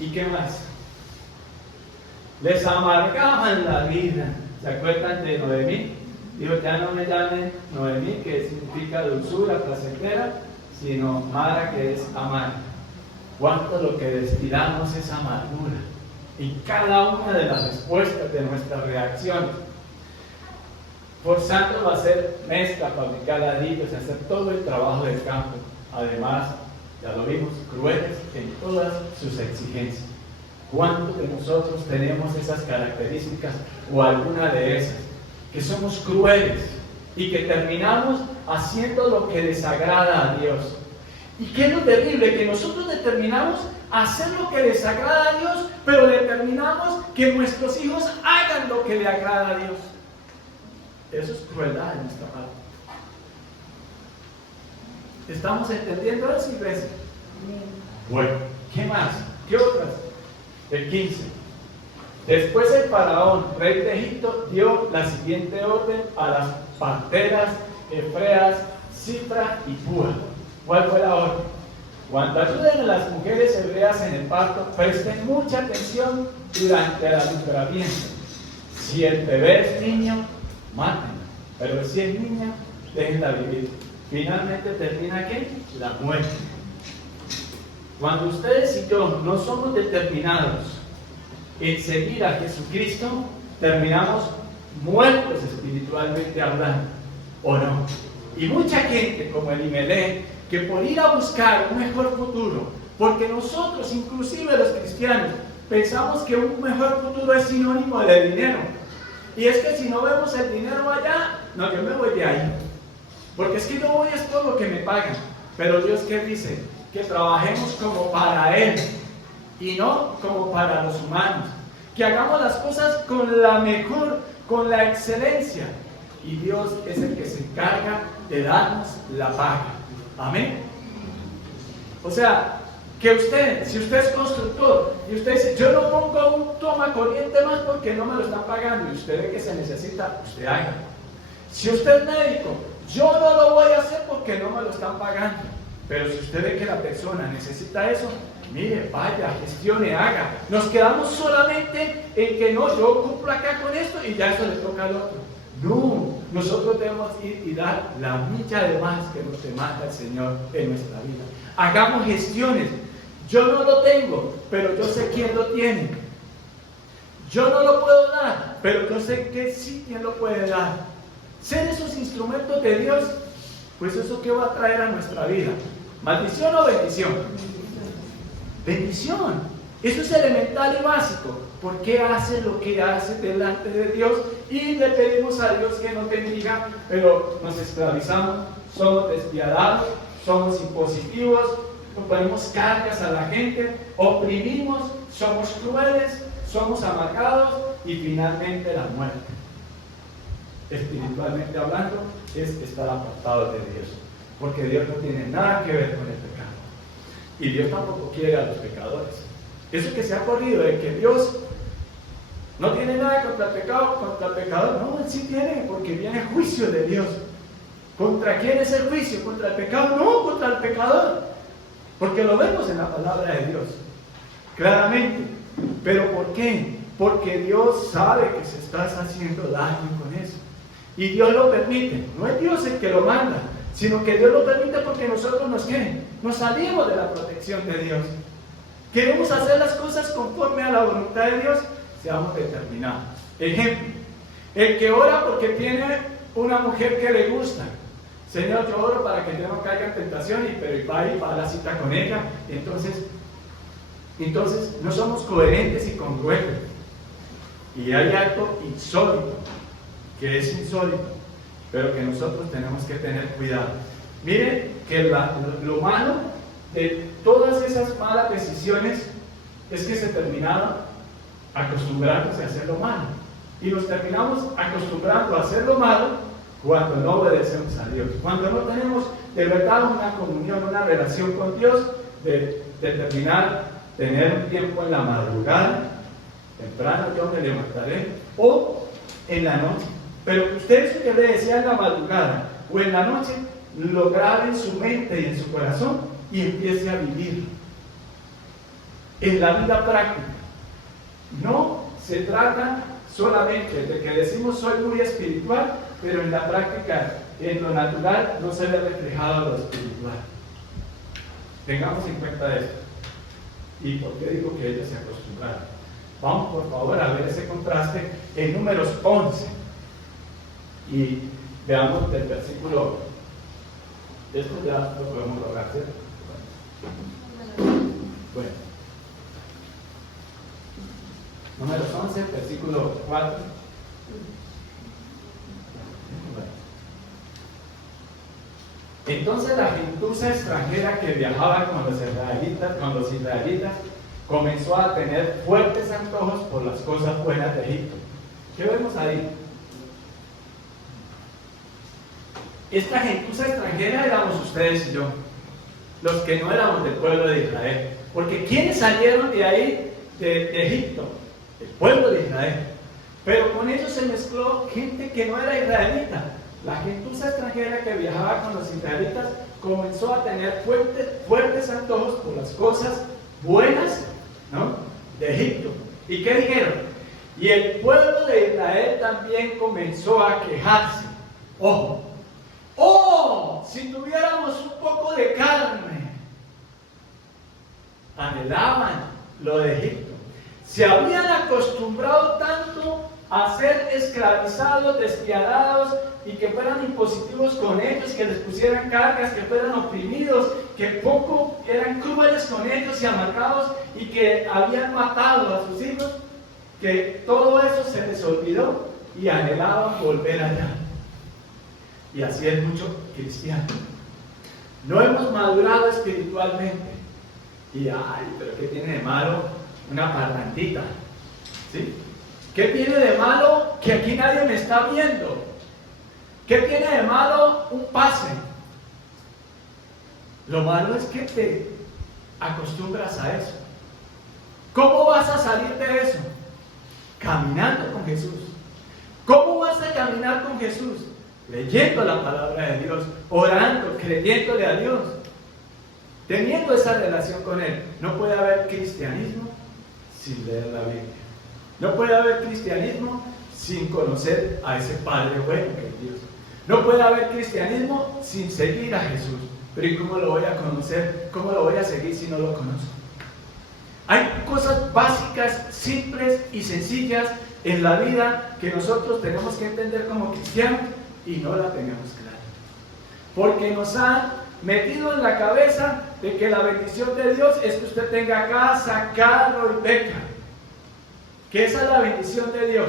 ¿Y qué más? Les amargaban la vida. ¿Se acuerdan de Noemí? Dijo, ya no me llamen Noemí, que significa dulzura, placentera, sino Mara, que es amar. ¿Cuánto lo que destilamos es amargura? Y cada una de las respuestas de nuestras reacciones, forzándonos a hacer mezcla, fabricar ladrillos, hacer todo el trabajo del campo. Además, ya lo vimos, crueles en todas sus exigencias. ¿Cuántos de nosotros tenemos esas características o alguna de esas? Que somos crueles y que terminamos haciendo lo que desagrada a Dios. ¿Y qué es lo terrible? Que nosotros determinamos hacer lo que desagrada a Dios, pero determinamos que nuestros hijos hagan lo que le agrada a Dios. Eso es crueldad de nuestra parte. ¿Estamos entendiendo eso, iglesia? Bueno, ¿qué más? ¿Qué otras? El 15. Después el faraón, rey de Egipto, dio la siguiente orden a las parteras, Efreas, Cifra y Púa. ¿Cuál fue la orden? Cuando ayuden a las mujeres hebreas en el parto, presten mucha atención durante el alumbramiento. Si el bebé es niño, mátenlo. Pero si es niña, déjenla vivir. Finalmente termina ¿qué? La muerte. Cuando ustedes y yo no somos determinados en seguir a Jesucristo, terminamos muertos espiritualmente hablando, ¿o no? Y mucha gente como Elimelech, que por ir a buscar un mejor futuro, porque nosotros, inclusive los cristianos, pensamos que un mejor futuro es sinónimo de dinero. Y es que si no vemos el dinero allá, no, yo me voy de ahí. Porque es que yo voy es por lo que me pagan. Pero Dios, ¿qué dice? Que trabajemos como para Él y no como para los humanos. Que hagamos las cosas con la mejor, con la excelencia. Y Dios es el que se encarga de darnos la paga. Amén. O sea, que usted, si usted es constructor y usted dice, yo no pongo un toma corriente más porque no me lo están pagando y usted ve que se necesita, usted haga. Si usted es médico, yo no lo voy a hacer porque no me lo están pagando. Pero si usted ve que la persona necesita eso, mire, vaya, gestione, haga. Nos quedamos solamente en que no, yo cumplo acá con esto y ya eso le toca al otro. No, nosotros debemos ir y dar la milla de más que nos demanda el Señor en nuestra vida. Hagamos gestiones. Yo no lo tengo, pero yo sé quién lo tiene. Yo no lo puedo dar, pero yo sé que sí quién lo puede dar. Ser esos instrumentos de Dios, pues eso ¿qué va a traer a nuestra vida? ¿Maldición o bendición? Bendición. Eso es elemental y básico. ¿Por qué hace lo que hace delante de Dios? Y le pedimos a Dios que nos bendiga, pero nos esclavizamos, somos despiadados, somos impositivos, ponemos cargas a la gente, oprimimos, somos crueles, somos amargados y finalmente la muerte. Espiritualmente hablando, es estar apartados de Dios, porque Dios no tiene nada que ver con el pecado y Dios tampoco quiere a los pecadores. Eso que se ha corrido de que Dios no tiene nada contra el pecado, contra el pecador, no, Él sí tiene, porque viene el juicio de Dios. ¿Contra quién es el juicio? ¿Contra el pecado? No, contra el pecador, porque lo vemos en la palabra de Dios claramente. ¿Pero por qué? Porque Dios sabe que se está haciendo daño con eso y Dios lo permite. No es Dios el que lo manda, sino que Dios lo permite porque nosotros nos salimos de la protección de Dios. Queremos hacer las cosas conforme a la voluntad de Dios, seamos determinados. Ejemplo, el que ora porque tiene una mujer que le gusta. Señor, yo oro para que yo no caiga en tentación, pero va y va a la cita con ella. Entonces no somos coherentes y congruentes. Y hay algo insólito, que es insólito, pero que nosotros tenemos que tener cuidado. Miren que lo malo de todas esas malas decisiones es que se terminaron acostumbrándose a hacer lo malo. Y nos terminamos acostumbrando a hacer lo malo cuando no obedecemos a Dios. Cuando no tenemos de verdad una comunión, una relación con Dios, de determinar tener un tiempo en la madrugada, temprano yo me levantaré, o en la noche. Pero ustedes que le decía en la madrugada o en la noche, lo grabe en su mente y en su corazón y empiece a vivir en la vida práctica. No se trata solamente de que decimos soy muy espiritual, pero en la práctica, en lo natural, no se ve reflejado lo espiritual. Tengamos en cuenta esto. ¿Y por qué digo que ellos se acostumbraron? Vamos por favor a ver ese contraste en Números 11 y veamos del versículo. Esto ya lo podemos lograr, ¿cierto? Bueno, Números 11, versículo 4. Entonces la gentuza extranjera que viajaba con los israelitas comenzó a tener fuertes antojos por las cosas buenas de Egipto. ¿Qué vemos ahí? Esta gentuza extranjera éramos ustedes y yo, los que no éramos del pueblo de Israel. Porque ¿quiénes salieron de ahí, de Egipto? El pueblo de Israel. Pero con ellos se mezcló gente que no era israelita. la gentuza extranjera que viajaba con los israelitas comenzó a tener fuertes antojos por las cosas buenas, ¿no?, de Egipto. ¿Y qué dijeron? Y el pueblo de Israel también comenzó a quejarse. Ojo, ¡oh! Si tuviéramos un poco de carne. Anhelaban lo de Egipto. Se habían acostumbrado tanto a ser esclavizados, despiadados, y que fueran impositivos con ellos, que les pusieran cargas, que fueran oprimidos, que poco eran crueles con ellos y amargados, y que habían matado a sus hijos, que todo eso se les olvidó y anhelaban volver allá. Y así es mucho cristiano. No hemos madurado espiritualmente. Y ay, pero ¿qué tiene de malo una parrandita? ¿Sí? ¿Qué tiene de malo que aquí nadie me está viendo? ¿Qué tiene de malo un pase? Lo malo es que te acostumbras a eso. ¿Cómo vas a salir de eso? Caminando con Jesús. ¿Cómo vas a caminar con Jesús? Leyendo la palabra de Dios, orando, creyéndole a Dios, teniendo esa relación con Él. No puede haber cristianismo sin leer la Biblia. No puede haber cristianismo sin conocer a ese Padre bueno que es Dios. No puede haber cristianismo sin seguir a Jesús. Pero ¿y cómo lo voy a conocer? ¿Cómo lo voy a seguir si no lo conozco? Hay cosas básicas, simples y sencillas en la vida que nosotros tenemos que entender como cristianos y no la tenemos clara. Porque nos han metido en la cabeza de que la bendición de Dios es que usted tenga casa, carro y beca. Que esa es la bendición de Dios.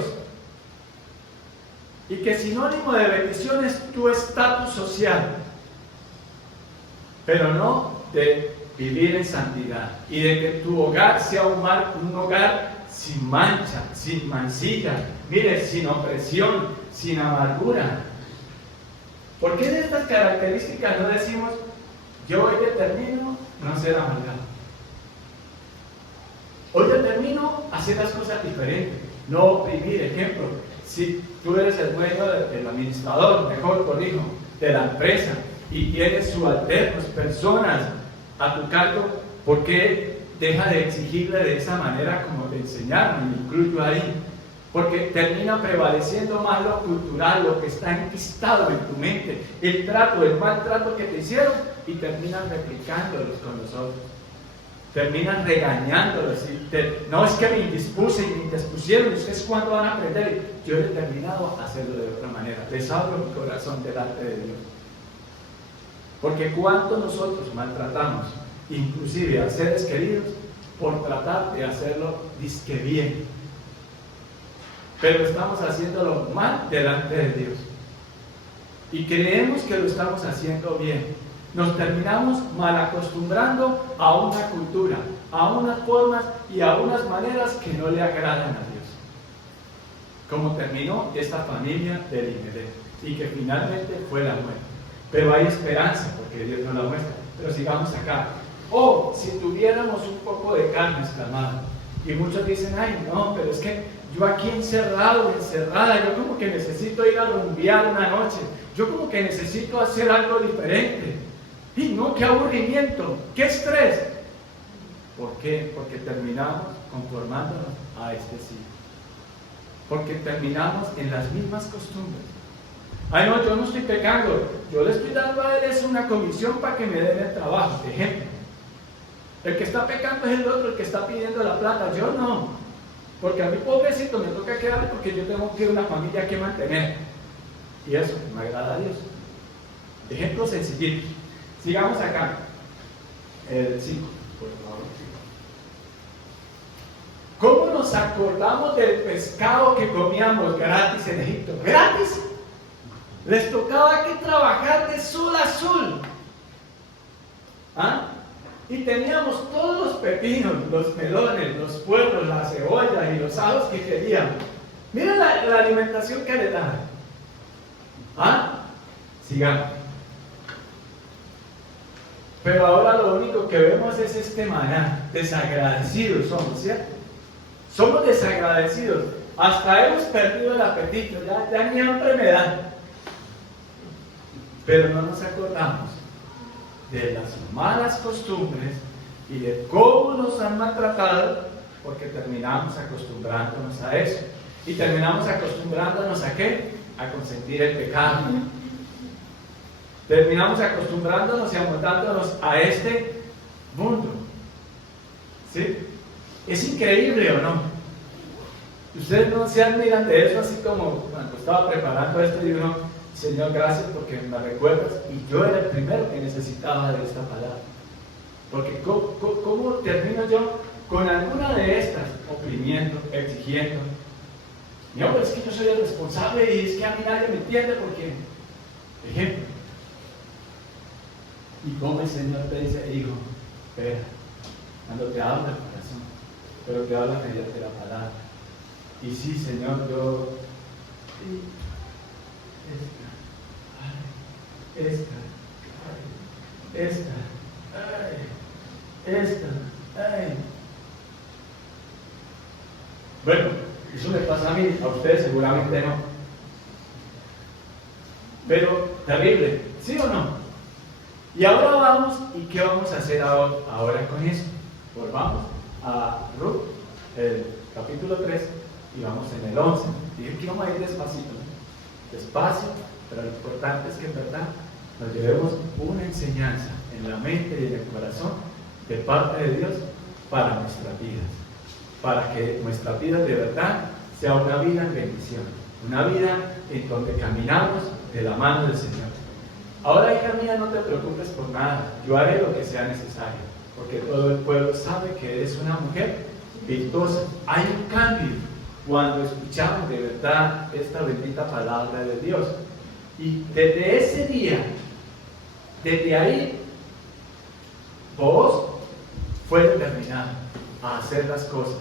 Y que sinónimo de bendición es tu estatus social, pero no de vivir en santidad y de que tu hogar sea un hogar sin mancha, sin mancilla, mire, sin opresión, sin amargura. ¿Por qué de estas características no decimos, yo hoy determino no ser amargado? Hoy determino hacer las cosas diferentes, no oprimir. Ejemplo, si tú eres el dueño del administrador, mejor corrijo, de la empresa, y tienes subalternos, personas a tu cargo, ¿por qué deja de exigirle de esa manera como te enseñaron? Me incluyo ahí. Porque termina prevaleciendo más lo cultural, lo que está enquistado en tu mente, el trato, el maltrato que te hicieron, y terminan replicándolos con los otros. Terminan regañándolos. No, es que me indispuse y me indispusieron, y ustedes cuándo van a aprender. Yo he determinado hacerlo de otra manera. Les abro mi corazón delante de Dios. Porque cuánto nosotros maltratamos, inclusive a seres queridos, por tratar de hacerlo disque bien. Pero estamos haciéndolo mal delante de Dios. Y creemos que lo estamos haciendo bien. Nos terminamos mal acostumbrando a una cultura, a unas formas y a unas maneras que no le agradan a Dios. Como terminó esta familia de Elimelech, y que finalmente fue la muerte. Pero hay esperanza porque Dios nos la muestra. Pero sigamos acá. Oh, si tuviéramos un poco de carne, exclamado. Y muchos dicen, ay no, pero es que yo aquí encerrado, encerrada, yo como que necesito ir a rumbear una noche. Yo como que necesito hacer algo diferente. Y no, qué aburrimiento, qué estrés. ¿Por qué? Porque terminamos conformándonos a este siglo. Porque terminamos en las mismas costumbres. Ay no, yo no estoy pecando, yo le estoy dando a él una comisión para que me den el trabajo. Ejemplo, el que está pecando es el otro, el que está pidiendo la plata, yo no. Porque a mí, pobrecito, me toca quedar porque yo tengo que una familia que mantener. Y eso me agrada a Dios. Ejemplos sencillitos. Sigamos acá. El 5, por favor. ¿Cómo nos acordamos del pescado que comíamos gratis en Egipto? ¿Gratis? Les tocaba que trabajar de sol a sol. ¿Ah? Y teníamos todos los pepinos, los melones, los puerros, las cebollas y los ajos que queríamos. Miren la alimentación que le dan. ¿Ah? Sigamos. Pero ahora lo único que vemos es este maná. Desagradecidos somos, ¿cierto? Somos desagradecidos. Hasta hemos perdido el apetito. Ya ni hambre me da. pero no nos acordamos de las malas costumbres y de cómo nos han maltratado, porque terminamos acostumbrándonos a eso. Y terminamos acostumbrándonos ¿a qué? A consentir el pecado. Terminamos acostumbrándonos y amoldándonos a este mundo. ¿Sí? Es increíble, ¿o no? Ustedes no se admiran de eso, así como cuando estaba preparando esto y uno, Señor, gracias porque me recuerdas, y yo era el primero que necesitaba de esta palabra. Porque ¿cómo termino yo con alguna de estas? Oprimiendo, exigiendo. No, pero es que yo soy el responsable y es que a mí nadie me entiende porque, ejemplo, y como el Señor te dice, hijo, espera, cuando te habla el corazón, pero te habla mediante la palabra. Y sí, Señor, yo, Bueno, eso me pasa a mí, a ustedes seguramente no. Pero terrible, ¿sí o no? Y ahora vamos, ¿y qué vamos a hacer ahora con eso? Pues vamos a Ruth, el capítulo 3, y vamos en el 11. Dije que vamos a ir despacito, ¿no? Despacio, pero lo importante es que en verdad nos llevemos una enseñanza en la mente y en el corazón de parte de Dios para nuestras vidas, para que nuestra vida de verdad sea una vida en bendición, una vida en donde caminamos de la mano del Señor. Ahora, hija mía, no te preocupes por nada, yo haré lo que sea necesario, porque todo el pueblo sabe que eres una mujer virtuosa. Hay un cambio cuando escuchamos de verdad esta bendita palabra de Dios. Y desde ese día, desde ahí, vos fue determinado a hacer las cosas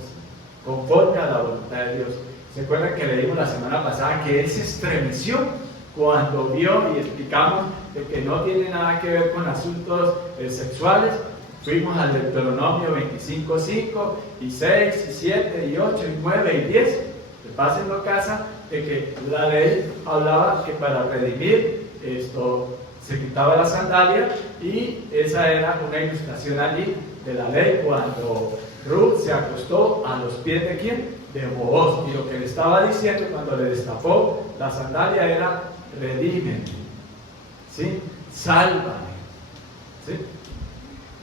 conforme a la voluntad de Dios. ¿Se acuerdan que leímos la semana pasada que Él se estremeció cuando vio y explicamos de que no tiene nada que ver con asuntos sexuales? Fuimos al Deuteronomio 25:5 y 6 y 7 y 8 y 9 y 10. Pásenlo a casa, de que la ley hablaba que para redimir esto se quitaba la sandalia, y esa era una ilustración allí de la ley cuando Ruth se acostó a los pies de ¿quién? De Booz, y lo que le estaba diciendo cuando le destapó la sandalia era: redímeme, ¿sí? Sálvame, ¿sí?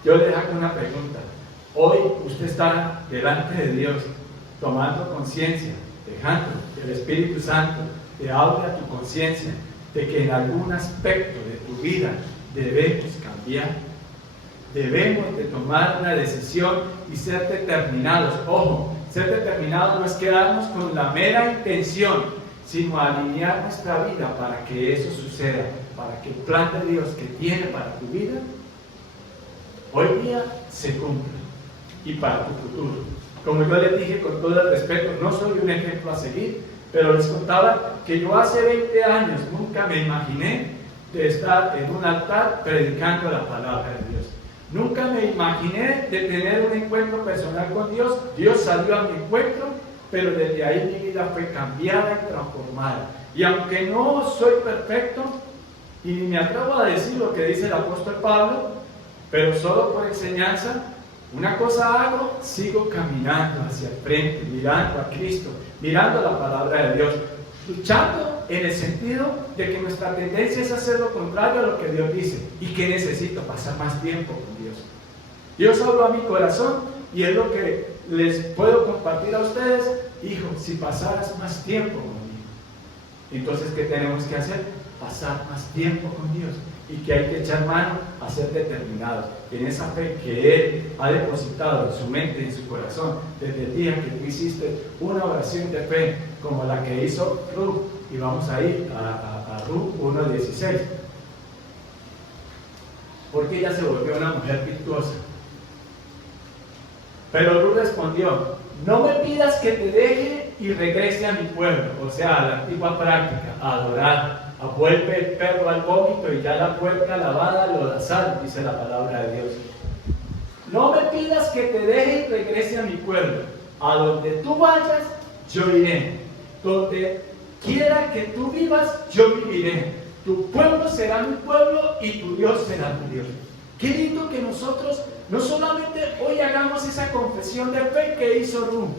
Yo le hago una pregunta. Hoy usted está delante de Dios tomando conciencia, dejando que el Espíritu Santo te hable a tu conciencia de que en algún aspecto de tu vida debemos cambiar, debemos de tomar una decisión y ser determinados. Ojo, ser determinados no es quedarnos con la mera intención, sino alinear nuestra vida para que eso suceda, para que el plan de Dios que tiene para tu vida hoy día se cumpla y para tu futuro. Como yo les dije con todo el respeto, no soy un ejemplo a seguir, pero les contaba que yo hace 20 años nunca me imaginé de estar en un altar predicando la palabra de Dios. Nunca me imaginé de tener un encuentro personal con Dios. Dios salió a mi encuentro, pero desde ahí mi vida fue cambiada y transformada. Y aunque no soy perfecto, y ni me atrevo a decir lo que dice el apóstol Pablo, pero solo por enseñanza, una cosa hago: sigo caminando hacia el frente, mirando a Cristo, mirando la palabra de Dios, luchando en el sentido de que nuestra tendencia es hacer lo contrario a lo que Dios dice, y que necesito pasar más tiempo con Dios. Dios habló a mi corazón y es lo que les puedo compartir a ustedes. Hijo, si pasaras más tiempo conmigo, entonces ¿qué tenemos que hacer? Pasar más tiempo con Dios, y que hay que echar mano a ser determinados en esa fe que Él ha depositado en su mente y en su corazón desde el día que tú hiciste una oración de fe como la que hizo Ruth. Y vamos a ir a Ruth 1:16, porque ella se volvió una mujer virtuosa. Pero Ruth respondió: no me pidas que te deje y regrese a mi pueblo, o sea, a la antigua práctica, a adorar. Vuelve el perro al vómito y ya la puerca lavada lo da sal, dice la palabra de Dios. No me pidas que te deje y regrese a mi pueblo. A donde tú vayas, yo iré. Donde quiera que tú vivas, yo viviré. tu pueblo será mi pueblo y tu Dios será mi Dios. Qué lindo que nosotros no solamente hoy hagamos esa confesión de fe que hizo Ruth,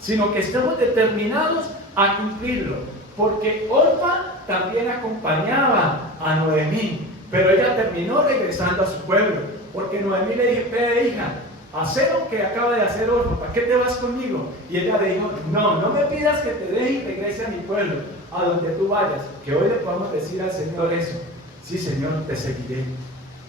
sino que estemos determinados a cumplirlo. Porque Orfa también acompañaba a Noemí, pero ella terminó regresando a su pueblo, porque Noemí le dijo: ve, hija, haz lo que acaba de hacer Orfa, ¿para qué te vas conmigo? Y ella le dijo: no me pidas que te deje y regrese a mi pueblo, a donde tú vayas. Que hoy le podamos decir al Señor eso: sí, Señor, te seguiré,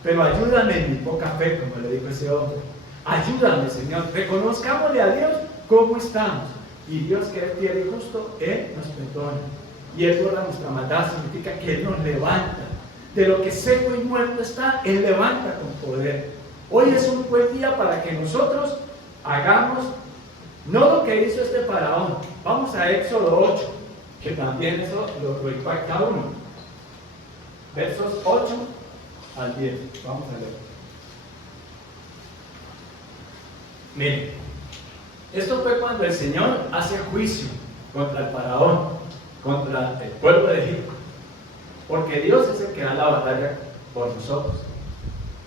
pero ayúdame en mi poca fe, como le dijo ese hombre. Ayúdame, Señor, reconozcámosle a Dios cómo estamos. Y Dios, que es fiel y justo, Él nos perdona. Y Él borra nuestra maldad, significa que Él nos levanta. De lo que seco y muerto está, Él levanta con poder. Hoy es un buen día para que nosotros hagamos no lo que hizo este faraón. Vamos a Éxodo 8, que también eso lo impacta a uno. Versos 8 al 10. Vamos a leer. Miren, esto fue cuando el Señor hace juicio contra el faraón, contra el pueblo de Egipto, porque Dios es el que da la batalla por nosotros.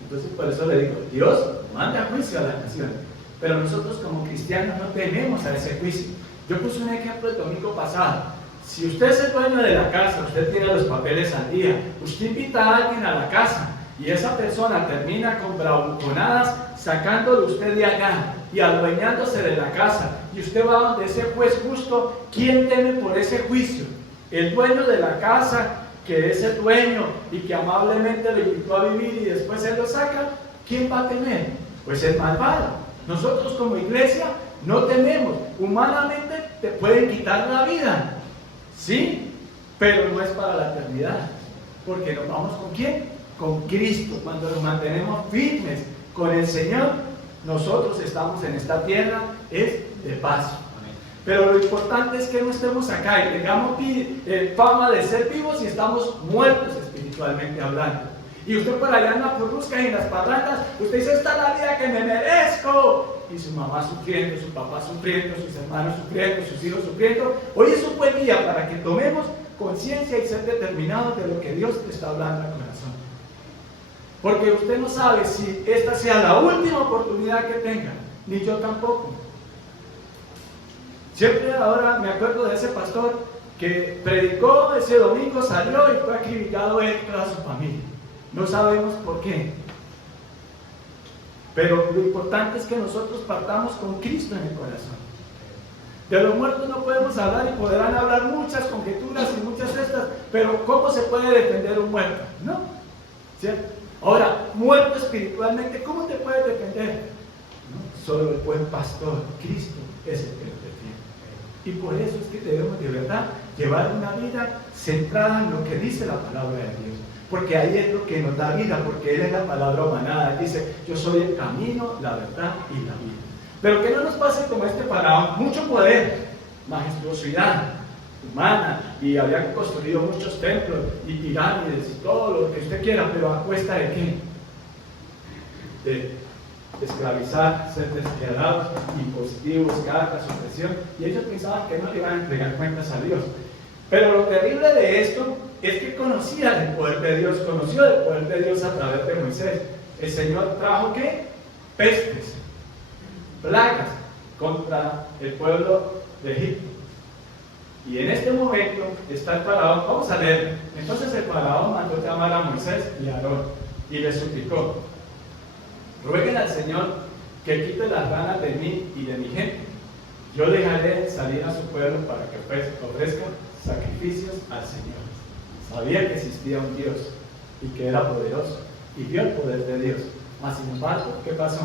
Entonces, por eso le digo: Dios manda juicio a las naciones, pero nosotros como cristianos no tenemos a ese juicio. Yo puse un ejemplo el domingo pasado. Si usted es el dueño de la casa, usted tiene los papeles al día, usted invita a alguien a la casa y esa persona termina con bravuconadas sacándolo usted de allá y adueñándose de la casa, y usted va donde ese juez justo, ¿quién teme por ese juicio? El dueño de la casa, que es el dueño y que amablemente lo invitó a vivir y después él lo saca. ¿Quién va a temer? Pues el malvado. Nosotros como iglesia no tememos. Humanamente te pueden quitar la vida, sí, pero no es para la eternidad, porque nos vamos ¿con quién? Con Cristo. Cuando nos mantenemos firmes con el Señor, nosotros estamos en esta tierra es de paso. Pero lo importante es que no estemos acá y tengamos fama de ser vivos y estamos muertos espiritualmente hablando. Y usted por allá en la purrusca y en las parrandas, usted dice: esta es la vida que me merezco. Y su mamá sufriendo, su papá sufriendo, sus hermanos sufriendo, sus hijos sufriendo. Hoy es un buen día para que tomemos conciencia y ser determinados de lo que Dios te está hablando al corazón. Porque usted no sabe si esta sea la última oportunidad que tenga, ni yo tampoco. Siempre ahora me acuerdo de ese pastor que predicó ese domingo, salió y fue acribillado él y toda su familia. No sabemos por qué. Pero lo importante es que nosotros partamos con Cristo en el corazón. De los muertos no podemos hablar y podrán hablar muchas conjeturas y muchas estas, pero ¿cómo se puede defender un muerto? No, ¿cierto? Ahora, muerto espiritualmente, ¿cómo te puedes defender? No, solo el buen pastor, Cristo, es el que nos defiende. Y por eso es que debemos de verdad llevar una vida centrada en lo que dice la palabra de Dios. Porque ahí es lo que nos da vida, porque Él es la palabra humanada. Dice: yo soy el camino, la verdad y la vida. Pero que no nos pase como este faraón: mucho poder, majestuosidad humana, y habían construido muchos templos y pirámides y todo lo que usted quiera, pero ¿a cuesta de qué? De esclavizar, ser despiadados, impositivos, cargas, opresión, y ellos pensaban que no le iban a entregar cuentas a Dios. Pero lo terrible de esto es que conocían el poder de Dios, conoció el poder de Dios a través de Moisés. El Señor trajo ¿qué? Pestes, plagas contra el pueblo de Egipto. Y en este momento está el faraón. Vamos a leer. Entonces el faraón mandó llamar a Moisés y a Aarón y les suplicó: rueguen al Señor que quite las ranas de mí y de mi gente. Yo dejaré salir a su pueblo para que ofrezcan sacrificios al Señor. Sabía que existía un Dios y que era poderoso, y vio el poder de Dios. Mas sin embargo, ¿qué pasó?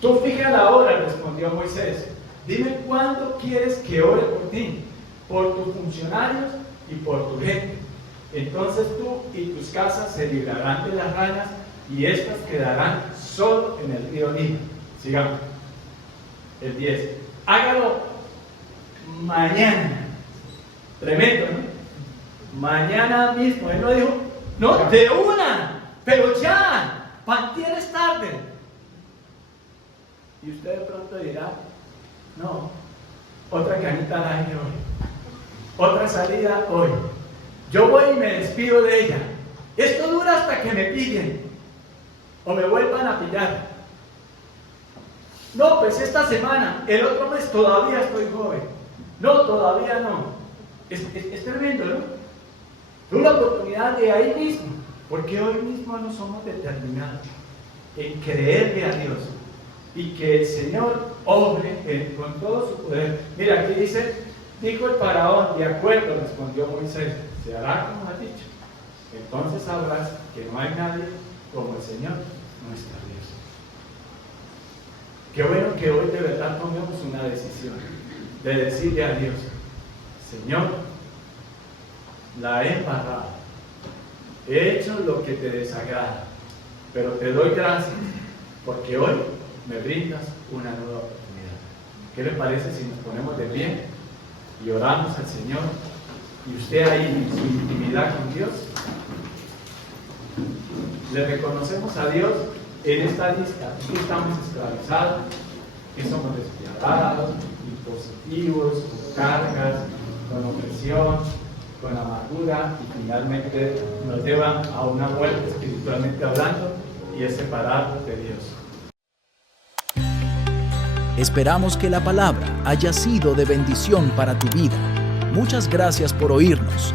Tú fija la hora, respondió Moisés. Dime cuándo quieres que ore por ti, por tus funcionarios y por tu gente. Entonces tú y tus casas se librarán de las ranas, y éstas quedarán solo en el río Nilo. Sigamos. El 10. Hágalo mañana. Tremendo, ¿no? Mañana mismo. Él no dijo: no, de una, pero ya, pantier es tarde. Y usted de pronto dirá: no, otra canita al aire hoy, otra salida hoy. yo voy y me despido de ella. Esto dura hasta que me pillen o me vuelvan a pillar. No, pues esta semana, el otro mes todavía estoy joven. No, todavía no. Es tremendo, ¿no? Tuve la oportunidad de ahí mismo, porque hoy mismo no somos determinados en creerle a Dios y que el Señor obre con todo su poder. Mira, aquí dice, dijo el faraón, de acuerdo, respondió Moisés, se hará como has dicho. Entonces sabrás que no hay nadie como el Señor, nuestro Dios. Qué bueno que hoy de verdad tomemos una decisión de decirle a Dios, Señor, la he embarrado, he hecho lo que te desagrada, pero te doy gracias porque hoy me brindas una nueva oportunidad. ¿Qué le parece si nos ponemos de pie y oramos al Señor? Y usted ahí en su intimidad con Dios, le reconocemos a Dios en esta lista, que estamos esclavizados, que somos despiadados, impositivos, con cargas, con opresión, con amargura y finalmente nos llevan a una muerte espiritualmente hablando y es separarnos de Dios. Esperamos que la palabra haya sido de bendición para tu vida. Muchas gracias por oírnos.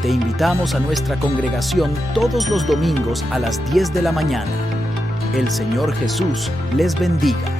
Te invitamos a nuestra congregación todos los domingos a las 10 de la mañana. El Señor Jesús les bendiga.